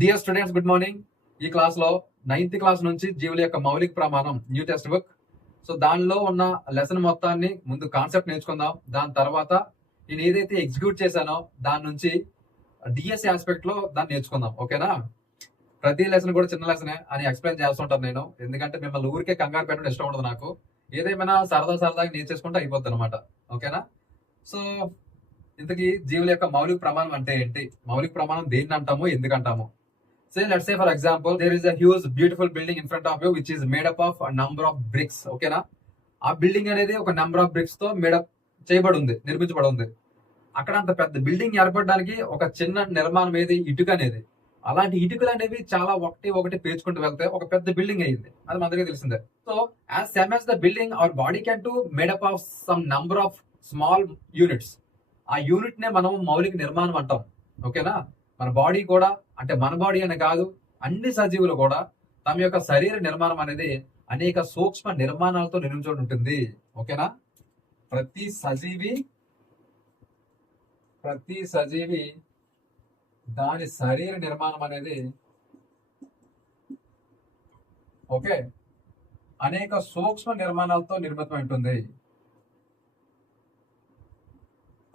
Dear students, good morning. ఈ class లో 9th class నుంచి జీవుల యొక్క మౌలిక ప్రమాణం న్యూ టెక్స్ట్ బుక్. సో దానిలో ఉన్న లెసన్ మొత్తాన్ని ముందు కాన్సెప్ట్ నేర్చుకుందాం. దాని తర్వాత నేను ఏదైతే ఎగ్జిక్యూట్ చేశానో దాని నుంచి డిఎస్సి ఆస్పెక్ట్ లో దాన్ని నేర్చుకుందాం. ఓకేనా? ప్రతి లెసన్ కూడా చిన్న లెసనే అని ఎక్స్ప్లెయిన్ చేస్తుంటాను నేను, ఎందుకంటే మిమ్మల్ని ఊరికే కంగారు పెట్టడం ఇష్టం ఉండదు నాకు. ఏదేమైనా సరదాగా నేర్చేసుకుంటే అయిపోద్ది అనమాట. ఓకేనా? సో ఇంతకీ జీవుల యొక్క మౌలిక ప్రమాణం అంటే ఏంటి, మౌలిక ప్రమాణం దేన్ని అంటాము, ఎందుకు అంటాము? Let's say for example, there is a huge beautiful building in front of you which is made up of a number of bricks. ఓకేనా? ఆ బిల్డింగ్ అనేది ఒక నెంబర్ ఆఫ్ బ్రిక్స్ తో మేడప్ చేయబడి ఉంది, నిర్మించబడి ఉంది. అక్కడ అంత పెద్ద బిల్డింగ్ ఏర్పడడానికి ఒక చిన్న నిర్మాణం ఏది, ఇటుక అనేది. అలాంటి ఇటుకలు అనేవి చాలా ఒకటి పేర్చుకుంటూ వెళ్తే ఒక పెద్ద బిల్డింగ్ అయ్యింది. అది మనకి తెలిసిందే. So as same as the building our body can to made up of some number of small units. ఆ యూనిట్ నే మనం మౌలిక నిర్మాణం అంటాం. ఓకేనా? మన బాడీ కూడా, అంటే మన బాడీ అనే కాదు, అన్ని సజీవులు కూడా తమ యొక్క శరీర నిర్మాణం అనేది అనేక సూక్ష్మ నిర్మాణాలతో నిర్మించబడి ఉంటుంది. ఓకేనా? ప్రతి సజీవి దాని శరీర నిర్మాణం అనేది ఓకే అనేక సూక్ష్మ నిర్మాణాలతో నిర్మితమై ఉంటుంది.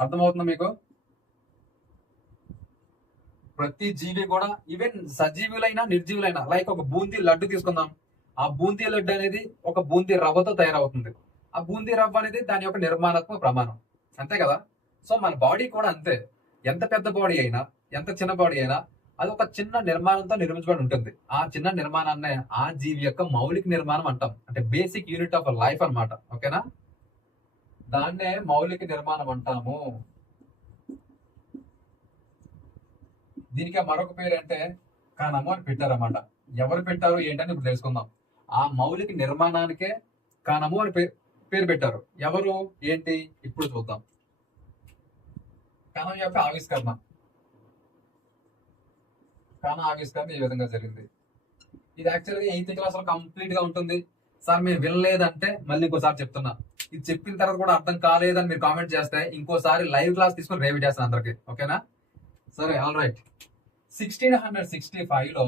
అర్థమవుతుందా మీకు? ప్రతి జీవి కూడా, ఈవెన్ సజీవులైనా నిర్జీవులైనా, లైక్ ఒక బూందీ లడ్డు తీసుకుందాం. ఆ బూందీ లడ్డు అనేది ఒక బూందీ రవ్వతో తయారవుతుంది. ఆ బూందీ రవ్వ అనేది దాని యొక్క నిర్మాణాత్మక ప్రమాణం, అంతే కదా? సో మన బాడీ కూడా అంతే. ఎంత పెద్ద బాడీ అయినా, ఎంత చిన్న బాడీ అయినా, అది ఒక చిన్న నిర్మాణంతో నిర్మించబడి ఉంటుంది. ఆ చిన్న నిర్మాణాన్నే ఆ జీవి యొక్క మౌలిక నిర్మాణం అంటాం, అంటే బేసిక్ యూనిట్ ఆఫ్ లైఫ్ అన్నమాట. ఓకేనా? దాన్నే మౌలిక నిర్మాణం అంటాము. దీనికి మరొక పేరు అంటే కణము అని పెట్టారన్నమాట. ఎవరు పెట్టారు ఏంటని ఇప్పుడు తెలుసుకుందాం. ఆ మౌలిక నిర్మాణానికే కణము అని పేరు పెట్టారు. ఎవరు, ఏంటి, ఇప్పుడు చూద్దాం. కణం యొక్క ఆవిష్కరణ ఈ విధంగా జరిగింది. ఇది యాక్చువల్గా 8th క్లాస్ లో కంప్లీట్ గా ఉంటుంది. సార్ మేము వినలేదంటే మళ్ళీ ఇంకోసారి చెప్తున్నా. ఇది చెప్పిన తర్వాత కూడా అర్థం కాలేదని మీరు కామెంట్ చేస్తే ఇంకోసారి లైవ్ క్లాస్ తీసుకొని రేవి చేస్తాను అందరికి. ఓకేనా? సరే, ఆల్ రైట్. 1665 లో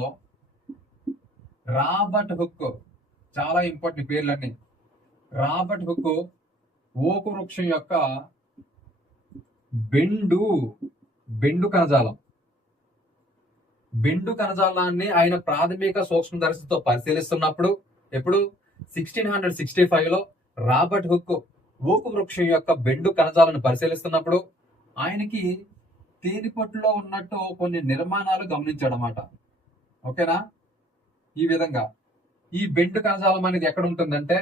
రాబర్ట్ హుక్, చాలా ఇంపార్టెంట్ పేర్లన్నీ. రాబర్ట్ హుక్ ఓకు వృక్షం యొక్క బెండు కణజాలాన్ని ఆయన ప్రాథమిక సూక్ష్మదర్శితో పరిశీలిస్తున్నప్పుడు, ఎప్పుడు 1665 లో రాబర్ట్ హుక్ ఓకు వృక్షం యొక్క బెండు కణజాలను పరిశీలిస్తున్నప్పుడు ఆయనకి తేనెపట్టులో ఉన్నట్టు కొన్ని నిర్మాణాలు గమనించాడు అన్నమాట. ఓకేనా? ఈ విధంగా ఈ బెండు కణజాలం అనేది ఎక్కడ ఉంటుందంటే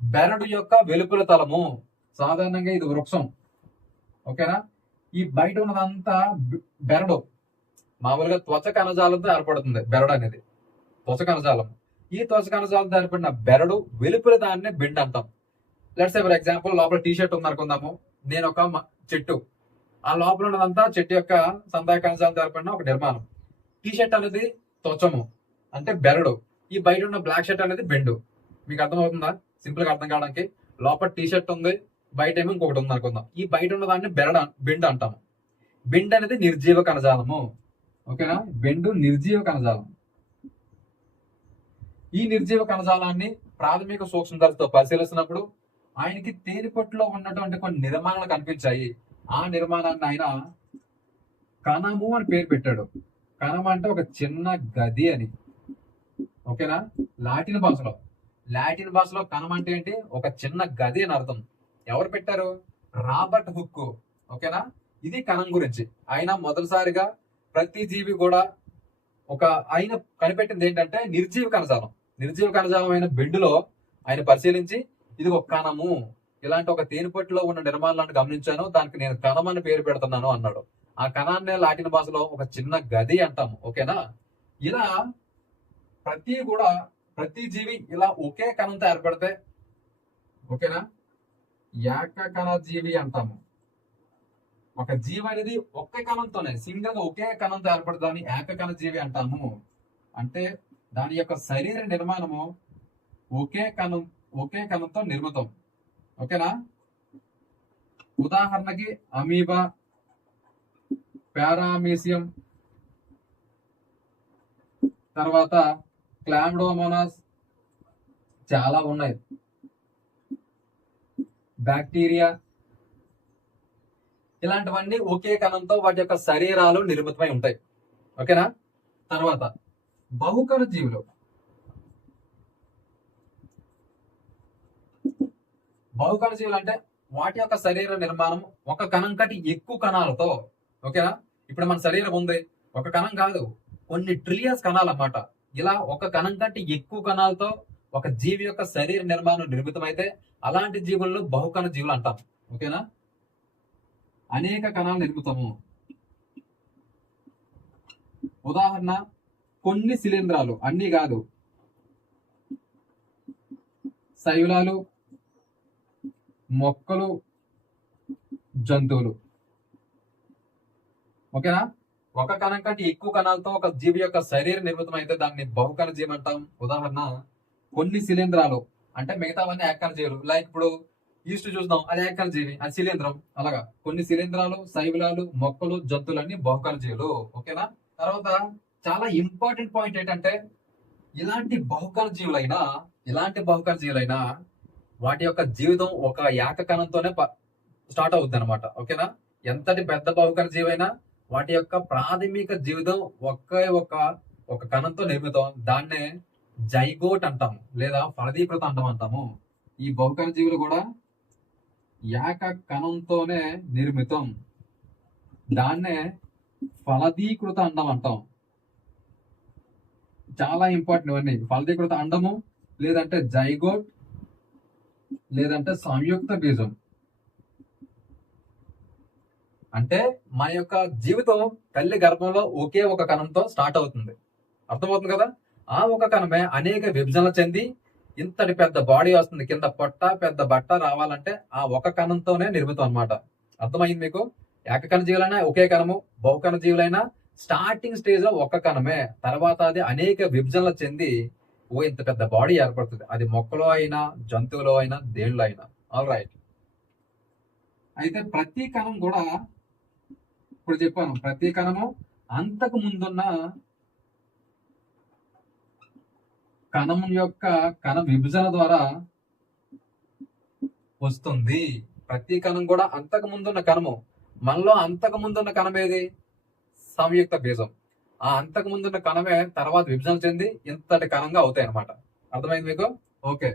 బెరడు యొక్క వెలుపల తలము. సాధారణంగా ఇది వృక్షం. ఓకేనా? ఈ బయట ఉన్నదంతా బెరడు. మామూలుగా త్వచ కణజాలంతో ఏర్పడుతుంది బెరడు అనేది, త్వచ కణజాలం. ఈ త్వచ కణజాలంతో ఏర్పడిన బెరడు వెలుపల దాన్నే బెండ్ అంటాం. లెట్స్ సే ఫర్ ఎగ్జాంపుల్, లోపల టీషర్ట్ ఉందనుకుందాము. నేను ఒక చెట్టు, ఆ లోపల ఉన్నదంతా చెట్టు యొక్క సంతాయ కణజాలంతో ఏర్పడిన ఒక నిర్మాణం. టీషర్ట్ అనేది త్వచము, అంటే బెరడు. ఈ బయట ఉన్న బ్లాక్ షర్ట్ అనేది బెండు. మీకు అర్థమవుతుందా? సింపుల్ గా అర్థం కావడానికి, లోపల టీషర్ట్ ఉంది, బయట ఏమో ఇంకొకటి ఉంది అనుకుందాం. ఈ బయట ఉన్న దాన్ని బెండ్ అంటాము. బెండ్ అనేది నిర్జీవ కణజాలము. ఓకేనా? బెండు నిర్జీవ కణజాలం. ఈ నిర్జీవ కణజాలాన్ని ప్రాథమిక సూక్ష్మదర్శితో పరిశీలిస్తున్నప్పుడు ఆయనకి తేనెపట్టులో ఉన్నటువంటి కొన్ని నిర్మాణాలు కనిపించాయి. ఆ నిర్మాణాన్ని ఆయన కణము అని పేరు పెట్టాడు. కణం అంటే ఒక చిన్న గది అని. ఓకేనా? లాటిన్ భాషలో కణం అంటే ఏంటి, ఒక చిన్న గది అని అర్థం. ఎవరు పెట్టారు? Robert hook. ఓకేనా? ఇది కణం గురించి. ఆయన మొదటిసారిగా ప్రతి జీవి కూడా ఆయన కనిపెట్టింది ఏంటంటే నిర్జీవ కణజాలం అయిన బెండులో ఆయన పరిశీలించి ఇది ఒక కణము, ఇలాంటి ఒక తేనెపట్టులో ఉన్న నిర్మాణాలను గమనించాను, దానికి నేను కణం అని పేరు పెడుతున్నాను అన్నాడు. ఆ కణాన్నే లాటిన్ భాషలో ఒక చిన్న గది అంటాము. ఓకేనా? ఇలా ప్రతి జీవి ఇలా ఒకే కణంతో ఏర్పడితే, ఓకేనా, ఏకకణ జీవి అంటాము. ఒక జీవి అనేది ఒకే కణంతోనే, సింగిల్ గా ఒకే కణంతో ఏర్పడదాన్ని ఏకకణ జీవి అంటాము. అంటే దాని యొక్క శరీర నిర్మాణము ఒకే కణంతో నిర్మితం. ఓకేనా? ఉదాహరణకి అమీబా, పారామీసియం, తర్వాత క్లామ్డోమోనాస్, చాలా ఉన్నాయి, బ్యాక్టీరియా, ఇలాంటివన్నీ ఒకే కణంతో వాటి యొక్క శరీరాలు నిర్మితమై ఉంటాయి. ఓకేనా. తర్వాత బహుకణ జీవులు. బహుకణ జీవులు అంటే వాటి యొక్క శరీర నిర్మాణం ఒక కణం కంటే ఎక్కువ కణాలతో. ఓకేనా. ఇప్పుడు మన శరీరం ఉంది, ఒక కణం కాదు, కొన్ని ట్రిలియన్స్ కణాలు అన్నమాట. ఇలా ఒక కణం కంటే ఎక్కువ కణాలతో ఒక జీవి యొక్క శరీర నిర్మాణం నిర్మితమైతే అలాంటి జీవులను బహుకణ జీవులు అంటాం. ఓకేనా. అనేక కణాలు నిర్మితము. ఉదాహరణ కొన్ని శిలీంధ్రాలు, అన్ని కాదు, శైలాలు, మొక్కలు, జంతువులు. ఓకేనా. ఒక కణం కంటే ఎక్కువ కణాలతో ఒక జీవి యొక్క శరీర నిర్మితం అయితే దాన్ని బహుకణ జీవి అంటాం. ఉదాహరణ కొన్ని శిలీంధ్రాలు అంటే మిగతావన్నీ ఏకకణ జీవులు. లైక్ ఇప్పుడు ఈస్ట్ చూద్దాం, అది ఏకకణ జీవి, అది శిలీంధ్రం. అలాగా కొన్ని శిలీంధ్రాలు, శైలాలు, మొక్కలు, జంతువులన్నీ బహుకణ జీవులు. ఓకేనా. తర్వాత చాలా ఇంపార్టెంట్ పాయింట్ ఏంటంటే ఇలాంటి బహుకణ జీవులైనా వాటి యొక్క జీవితం ఒక ఏక కణంతోనే స్టార్ట్ అవుద్ది అనమాట. ఓకేనా. ఎంతటి పెద్ద బహుకణ జీవైనా వాటి యొక్క ప్రాథమిక జీవితం ఒక కణంతో నిర్మితం. దాన్నే జైగోట్ అంటాము లేదా ఫలదీకృత అండం అంటాము. ఈ బహుకణ జీవులు కూడా ఏక కణంతోనే నిర్మితం, దాన్నే ఫలదీకృత అండం అంటాం. చాలా ఇంపార్టెంట్ ఇవన్నీ. ఫలదీకృత అండము లేదంటే జైగోట్ లేదంటే సంయుక్త బీజం. అంటే మన యొక్క జీవితం తల్లి గర్భంలో ఒకే ఒక కణంతో స్టార్ట్ అవుతుంది. అర్థమవుతుంది కదా. ఆ ఒక కణమే అనేక విభజనలు చెంది ఇంతటి పెద్ద బాడీ వస్తుంది, కింద పొట్ట పెద్ద బట్ట రావాలంటే ఆ ఒక కణంతోనే నిర్మితం అన్నమాట. అర్థమైంది మీకు. ఏకకణ జీవులైనా ఒకే కణము, బహుకణ జీవులైనా స్టార్టింగ్ స్టేజ్ లో ఒక కణమే, తర్వాత అది అనేక విభజనలు చెంది ఇంత పెద్ద బాడీ ఏర్పడుతుంది. అది మొక్కలో అయినా, జంతువులో అయినా, దేనిలో అయినా. All right. అయితే ప్రతి కణం కూడా, ఇప్పుడు చెప్పాను, ప్రతి కణము అంతకు ముందున్న కణం యొక్క కణ విభజన ద్వారా వస్తుంది. ప్రతి కణం కూడా అంతకు ముందున్న కణము. మనలో అంతకు ముందున్న కణం ఏది? సంయుక్త బీజం. ఆ అంతకు ముందున్న కణమే తర్వాత విభజన చెంది ఇంతటి కణంగా అవుతాయి అనమాట. అర్థమైంది మీకు? ఓకే.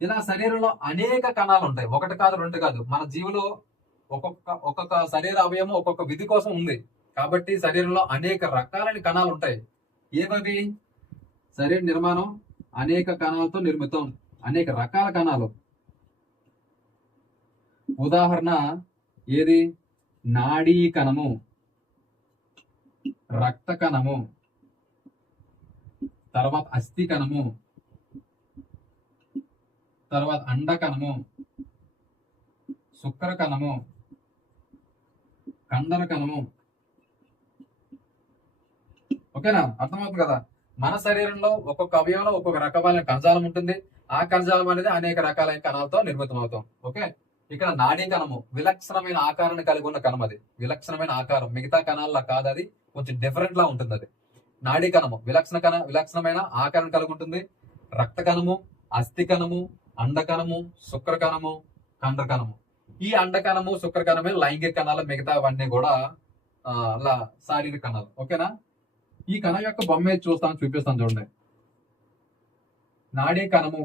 ఇలా శరీరంలో అనేక కణాలు ఉంటాయి, ఒకటి కాదు, రెండు కాదు. మన జీవులో ఒక్కొక్క శరీర అవయవం ఒక్కొక్క విధి కోసం ఉంది. కాబట్టి శరీరంలో అనేక రకాలైన కణాలు ఉంటాయి. ఏమవి? శరీర నిర్మాణం అనేక కణాలతో నిర్మితం, అనేక రకాల కణాలు. ఉదాహరణ ఏది? నాడీ కణము, రక్త కణము, తర్వాత అస్థి కణము, తర్వాత అండకణము, శుక్ర కణము, కండర కణము. ఓకేనా. అర్థమవుతుంది కదా. మన శరీరంలో ఒక్కొక్క అవయవంలో ఒక్కొక్క రకమైన కణజాలం ఉంటుంది. ఆ కణజాలం అనేది అనేక రకాలైన కణాలతో నిర్మితం అవుతాం. ఓకే. ఇక్కడ నాడీ కణము విలక్షణమైన ఆకారాన్ని కలిగి ఉన్న కణం. అది విలక్షణమైన ఆకారం, మిగతా కణాల్లో కాదు, అది కొంచెం డిఫరెంట్ లా ఉంటుంది. అది నాడీ కణము విలక్షణమైన ఆకారం కలిగి ఉంటుంది. రక్త కణము, అస్థి కణము, అండకణము, శుక్ర కణము, కండర కణము. ఈ అండకణము, శుక్ర కణమే లైంగిక కణాలు, మిగతా అవన్నీ కూడా శారీరక కణాలు. ఓకేనా. ఈ కణం యొక్క బొమ్మ చూపిస్తాను చూడండి. నాడీ కణము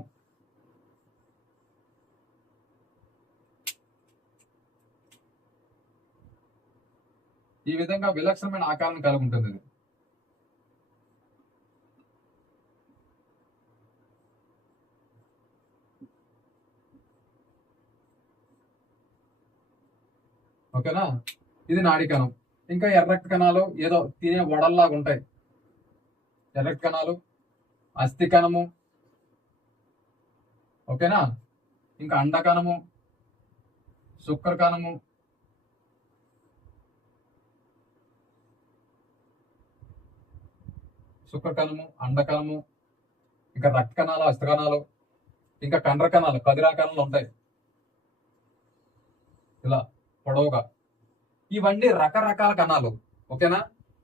ఈ విధంగా విలక్షణమైన ఆకారాన్ని కలిగి ఉంటుంది. ఇది ఓకేనా. ఇది నాడీ కణం. ఇంకా ఎర్రక్త కణాలు ఏదో తినే వడల్లాగా ఉంటాయి. ఎర్రక్త కణాలు, అస్థి కణము, ఓకేనా. ఇంకా అండకణము, శుక్ర కణము, అండకణము, ఇంకా రక్త కణాలు, అస్థి కణాలు, ఇంకా కండర కణాలు, కదిరా కణాలు ఉంటాయి ఇలా పొడవుగా. ఇవన్నీ రకరకాల కణాలు. ఓకేనా.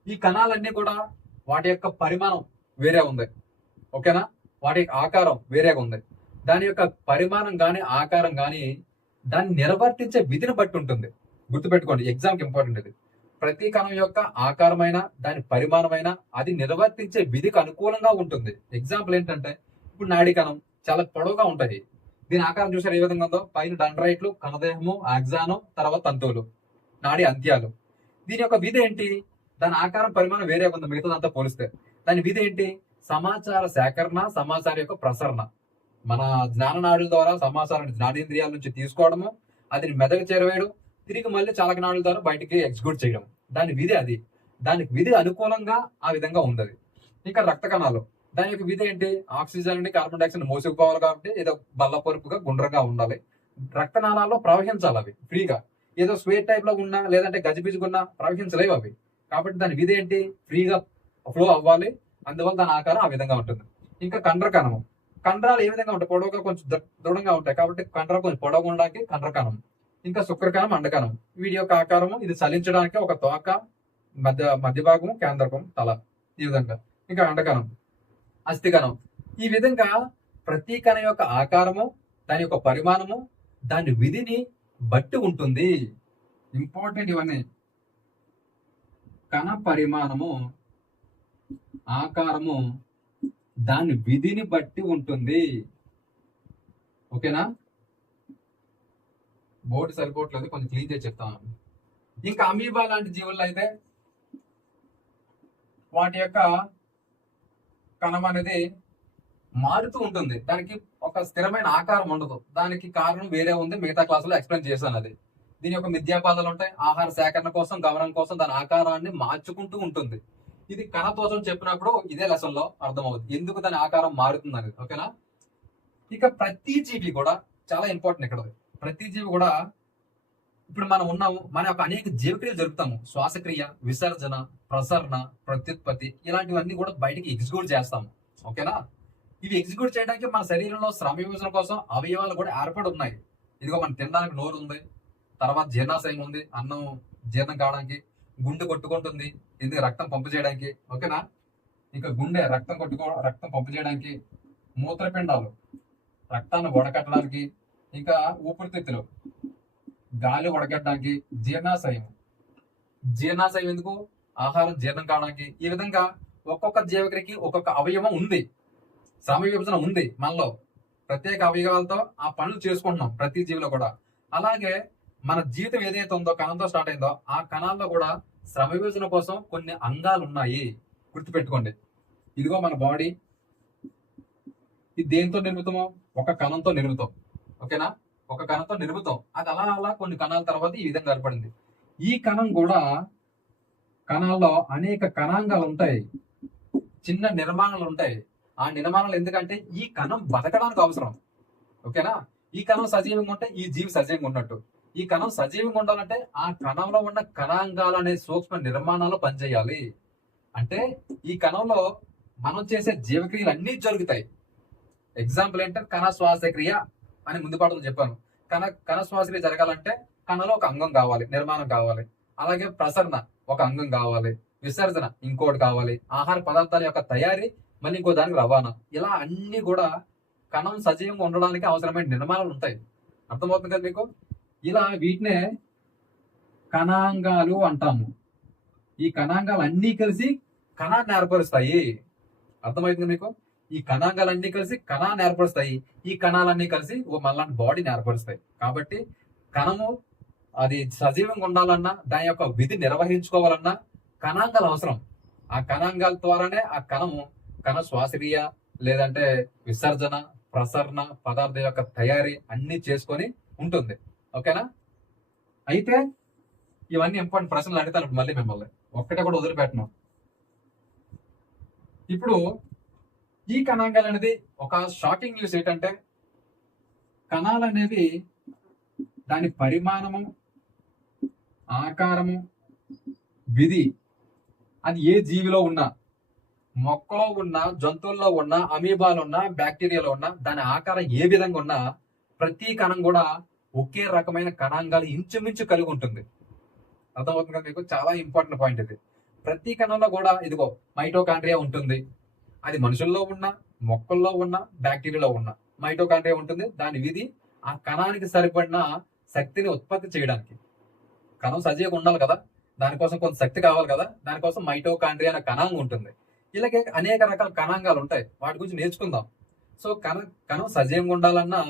ఈ కణాలన్నీ కూడా వాటి యొక్క పరిమాణం వేరే ఉంది. ఓకేనా? వాటి ఆకారం వేరేగా ఉంది. దాని యొక్క పరిమాణం గాని, ఆకారం గాని దాన్ని నిర్వర్తించే విధిని బట్టి ఉంటుంది. గుర్తుపెట్టుకోండి, ఎగ్జామ్కి ఇంపార్టెంట్ ఇది. ప్రతి కణం యొక్క ఆకారమైన, దాని పరిమాణమైన అది నిర్వర్తించే విధికి అనుకూలంగా ఉంటుంది. ఎగ్జాంపుల్ ఏంటంటే, ఇప్పుడు నాడీ కణం చాలా పొడవుగా ఉంటాయి. దీని ఆకారం చూసారు ఏ విధంగా ఉందో? పైన డండ్రైట్లు, కణదేహము, ఆక్సానం, తర్వాత తంతువులు, నాడీ అంత్యాలు. దీని యొక్క విధి ఏంటి? దాని ఆకారం, పరిమాణం వేరే ఉంది మిగతాదంతా పోలిస్తే. దాని విధి ఏంటి? సమాచార సేకరణ, సమాచారం యొక్క ప్రసరణ. మన జ్ఞాననాడుల ద్వారా సమాచారాన్ని జ్ఞానేంద్రియాల నుంచి తీసుకోవడము, అది మెదడు చేరవేయడం, తిరిగి మళ్ళీ చాలకనాడుల ద్వారా బయటికి ఎగ్జిక్యూట్ చేయడం. దాని విధి అది. దానికి విధి అనుకూలంగా ఆ విధంగా ఉంది. ఇక రక్త కణాలు, దాని యొక్క విధి ఏంటి? ఆక్సిజన్ ని, కార్బన్ డైఆక్సైడ్ మోసుకుపోవాలి కాబట్టి ఏదో బల్లపరుపుగా గుండ్రంగా ఉండాలి. రక్తనాళాల్లో ప్రవహించాలి అవి ఫ్రీగా. ఏదో స్వేట్ టైప్ లో ఉన్నా, లేదంటే గజిబిజిగున్నా ప్రవహించలేవు అవి. కాబట్టి దాని విధి ఏంటి? ఫ్రీగా ఫ్లో అవ్వాలి. అందువల్ల దాని ఆకారం ఆ విధంగా ఉంటుంది. ఇంకా కండ్రకణము, కండరాలు ఏ విధంగా ఉంటాయి? పొడవుగా, కొంచెం దృఢంగా ఉంటాయి కాబట్టి కండరాలు కొంచెం పొడవుగా ఉండడానికి కండ్రకణం. ఇంకా శుక్రకణం, అండకణం. వీడి యొక్క ఆకారము ఇది చలించడానికి ఒక తోక, మధ్య భాగము, కేంద్రకం, తల, ఈ విధంగా. ఇంకా అండకణం, అస్థికణం. ఈ విధంగా ప్రతి కణం యొక్క ఆకారము, దాని యొక్క పరిమాణము, దాని విధిని బట్టి ఉంటుంది. ఇంపార్టెంట్ ఇవన్నీ. కణ పరిమాణము, ఆకారము దాని విధిని బట్టి ఉంటుంది. ఓకేనా? బోర్డు సరిపోవట్లేదు, కొంచెం క్లీన్ చేసి చెప్తాను. ఇంకా అమీబా లాంటి జీవుల్లో అయితే వాటి యొక్క కణం అనేది మారుతూ ఉంటుంది. దానికి ఒక స్థిరమైన ఆకారం ఉండదు. దానికి కారణం వేరే ఉంది, మిగతా క్లాసులో ఎక్స్ప్లెయిన్ చేశాను అది. దీని యొక్క మిథ్యాపాదాలు ఉంటాయి. ఆహార సేకరణ కోసం, గమనం కోసం దాని ఆకారాన్ని మార్చుకుంటూ ఉంటుంది. ఇది కణతోషం చెప్పినప్పుడు ఇదే లెసన్ లో అర్థమవుతుంది ఎందుకు దాని ఆకారం మారుతుంది అనేది. ఓకేనా? ఇక ప్రతి జీవి కూడా చాలా ఇంపార్టెంట్ ఇక్కడ. ప్రతి జీవి కూడా ఇప్పుడు మనం ఉన్నాము, మన యొక్క అనేక జీవక్రియలు జరుపుతాము. శ్వాసక్రియ, విసర్జన, ప్రసరణ, ప్రత్యుత్పత్తి, ఇలాంటివన్నీ కూడా బయటికి ఎగ్జిక్యూట్ చేస్తాము. ఓకేనా? ఇవి ఎగ్జిక్యూట్ చేయడానికి మన శరీరంలో శ్రమ విభజన కోసం అవయవాలు కూడా ఏర్పడి ఉన్నాయి. ఇదిగో మనం తినడానికి నోరు ఉంది, తర్వాత జీర్ణాశయం ఉంది, అన్నం జీర్ణం కావడానికి, గుండె కొట్టుకుంటుంది ఎందుకు రక్తం పంపు చేయడానికి. ఓకేనా? ఇంకా గుండె రక్తం పంపు చేయడానికి, మూత్రపిండాలు రక్తాన్ని వడకట్టడానికి, ఇంకా ఊపిరితిత్తులు గాలి వడగట్టడానికి, జీర్ణాశయం ఎందుకు? ఆహారం జీర్ణం కావడానికి. ఈ విధంగా ఒక్కొక్క జీవక్రియకి ఒక్కొక్క అవయవం ఉంది, శ్రమ విభజన ఉంది మనలో. ప్రత్యేక అవయవాలతో ఆ పనులు చేసుకుంటున్నాం ప్రతి జీవిలో కూడా. అలాగే మన జీవితం ఏదైతే ఉందో, కణంతో స్టార్ట్ అయిందో, ఆ కణాల్లో కూడా శ్రమ విభజన కోసం కొన్ని అంగాలు ఉన్నాయి. గుర్తుపెట్టుకోండి. ఇదిగో మన బాడీ, ఇది దేంతో నిర్మితమో? ఒక కణంతో నిర్మితం. ఓకేనా? ఒక కణంతో నిర్మితం. అది అలా కొన్ని కణాల తర్వాత ఈ విధంగా ఏర్పడింది. ఈ కణం కూడా, కణాల్లో అనేక కణాంగాలు ఉంటాయి, చిన్న నిర్మాణాలు ఉంటాయి. ఆ నిర్మాణాలు ఎందుకంటే ఈ కణం బతకడానికి అవసరం. ఓకేనా? ఈ కణం సజీవంగా ఉంటే ఈ జీవి సజీవంగా ఉన్నట్టు. ఈ కణం సజీవంగా ఉండాలంటే ఆ కణంలో ఉన్న కణాంగాలు అనే సూక్ష్మ నిర్మాణాలు పనిచేయాలి. అంటే ఈ కణంలో మనం చేసే జీవక్రియలు అన్నీ జరుగుతాయి. ఎగ్జాంపుల్ ఏంటంటే కణ శ్వాసక్రియ అని ముందు పాఠంలో చెప్పాను. కణ శ్వాసక్రియ జరగాలంటే కణలో ఒక అంగం కావాలి, నిర్మాణం కావాలి. అలాగే ప్రసరణ ఒక అంగం కావాలి, విసర్జన ఇంకోటి కావాలి, ఆహార పదార్థాల యొక్క తయారీ మళ్ళీ ఇంకో దానికి రవాణా. ఇలా అన్ని కూడా కణం సజీవంగా ఉండడానికి అవసరమైన నిర్మాణాలు ఉంటాయి. అర్థమవుతుంది కదా మీకు? ఇలా వీటినే కణాంగాలు అంటాము. ఈ కణాంగాలు అన్నీ కలిసి కణాన్ని ఏర్పరుస్తాయి. అర్థమవుతుంది మీకు? ఈ కణాంగాలన్నీ కలిసి కణాన్ని ఏర్పరుస్తాయి. ఈ కణాలన్నీ కలిసి మళ్ళీ బాడీని ఏర్పరుస్తాయి. కాబట్టి కణము అది సజీవంగా ఉండాలన్నా, దాని యొక్క విధి నిర్వహించుకోవాలన్నా కణాంగాలు అవసరం. ఆ కణాంగాల ద్వారానే ఆ కణము కణ శ్వాసక్రియ, లేదంటే విసర్జన, ప్రసరణ, పదార్థం యొక్క తయారీ అన్ని చేసుకొని ఉంటుంది. ఓకేనా? అయితే ఇవన్నీ ఇంపార్టెంట్ ప్రశ్నలు అడుగుతాను మళ్ళీ మిమ్మల్ని, ఒక్కటే కూడా వదిలిపెట్టను. ఇప్పుడు ఈ కణాంగాలు అనేది ఒక షాకింగ్ న్యూస్ ఏంటంటే, కణాలు అనేవి దాని పరిమాణము, ఆకారము, విధి అది ఏ జీవిలో ఉన్నా, మొక్కలో ఉన్న, జంతువుల్లో ఉన్న, అమీబాలో ఉన్న, బ్యాక్టీరియాలో ఉన్న, దాని ఆకారం ఏ విధంగా ఉన్నా ప్రతి కణం కూడా ఒకే రకమైన కణాంగాలు ఇంచుమించు కలిగి ఉంటుంది. అర్థమవుతుంది కదా మీకు? చాలా ఇంపార్టెంట్ పాయింట్ ఇది. ప్రతి కణంలో కూడా ఇదిగో మైటోకాండ్రియా ఉంటుంది, అది మనుషుల్లో ఉన్న, మొక్కల్లో ఉన్న, బ్యాక్టీరియాలో ఉన్న మైటోకాండ్రియా ఉంటుంది. దాని విధి ఆ కణానికి సరిపడిన శక్తిని ఉత్పత్తి చేయడానికి. కణం సజీవంగా ఉండాలి కదా, దానికోసం కొంత శక్తి కావాలి కదా, దానికోసం మైటోకాండ్రియా అనే కణాంగం ఉంటుంది. ఇలాగే అనేక రకాల కణాంగాలు ఉంటాయి, వాటి గురించి నేర్చుకుందాం. సో కణం సజీవంగా ఉండాలన్నా,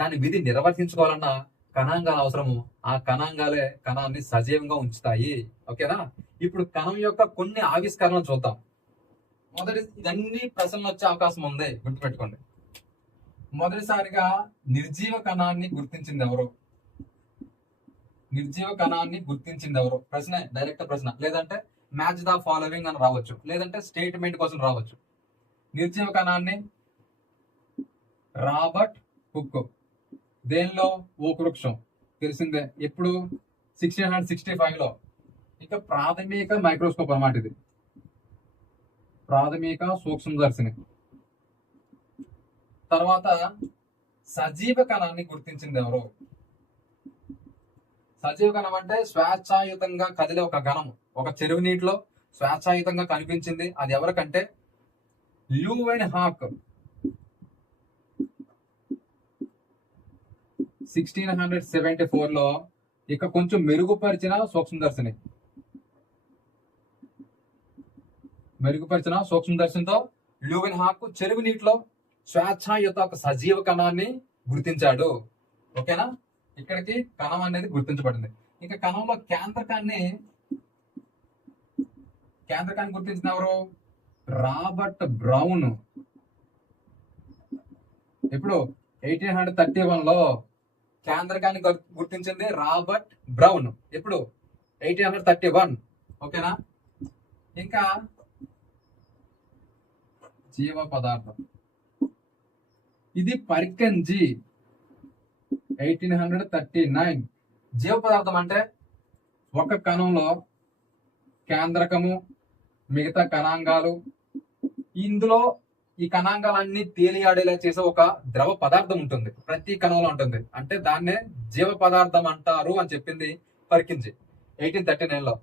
దాని విధి నిర్వర్తించుకోవాలన్నా కణాంగాలు అవసరము. ఆ కణాంగాలే కణాన్ని సజీవంగా ఉంచుతాయి. ఓకేనా? ఇప్పుడు కణం యొక్క కొన్ని ఆవిష్కరణలు చూద్దాం. మొదటి, ఇదన్నీ ప్రశ్నలు వచ్చే అవకాశం ఉంది, గుర్తుపెట్టుకోండి. మొదటిసారిగా నిర్జీవ కణాన్ని గుర్తించింది ఎవరు? నిర్జీవ కణాన్ని గుర్తించింది ఎవరు? ప్రశ్న, డైరెక్ట్ ప్రశ్న. లేదంటే మ్యాచ్ ద ఫాలోవింగ్ అని రావచ్చు, లేదంటే స్టేట్మెంట్ కోసం రావచ్చు. నిర్జీవ కణాన్ని రాబర్ట్ హుక్. దేనిలో? ఓక్ వృక్షం, తెలిసిందే. ఎప్పుడు? 1665 లో. ఇక ప్రాథమిక మైక్రోస్కోప్ అన్నమాట ఇది, ప్రాథమిక సూక్ష్మదర్శిని. తర్వాత సజీవ కణాన్ని గుర్తించింది ఎవరు? సజీవ కణం అంటే స్వేచ్ఛాయుతంగా కదిలే ఒక కణం, ఒక చెరువు నీటిలో స్వేచ్ఛాయుతంగా కనిపించింది. అది ఎవరికంటే ల్యూవెన్ హాక్. 1674 లో ఇక కొంచెం మెరుగుపరిచిన సూక్ష్మదర్శినితో ల్యూవెన్ హాక్ చెరువు నీటిలో స్వేచ్ఛాయుత ఒక సజీవ కణాన్ని గుర్తించాడు. ఓకేనా? ఇక్కడికి కణం అనేది గుర్తించబడింది. ఇక కణంలో కేంద్రకాన్ని గుర్తించిన ఎవరు? Robert brown. ఇప్పుడు 1831 లో కేంద్రకాన్ని గుర్తించింది రాబర్ట్ బ్రౌన్. ఇప్పుడు 1831. ఓకేనా? ఇంకా జీవ పదార్థం, ఇది పర్కిన్జీ 1839. జీవ పదార్థం అంటే ఒక కణంలో కేంద్రకము, మిగతా కణాంగాలు, ఇందులో ఈ కణాంగాలన్నీ తేలియాడేలా చేసే ఒక ద్రవ పదార్థం ఉంటుంది, ప్రతి కణంలో ఉంటుంది. అంటే దాన్నే జీవ పదార్థం అంటారు అని చెప్పింది పర్కిన్జీ 1839 లో.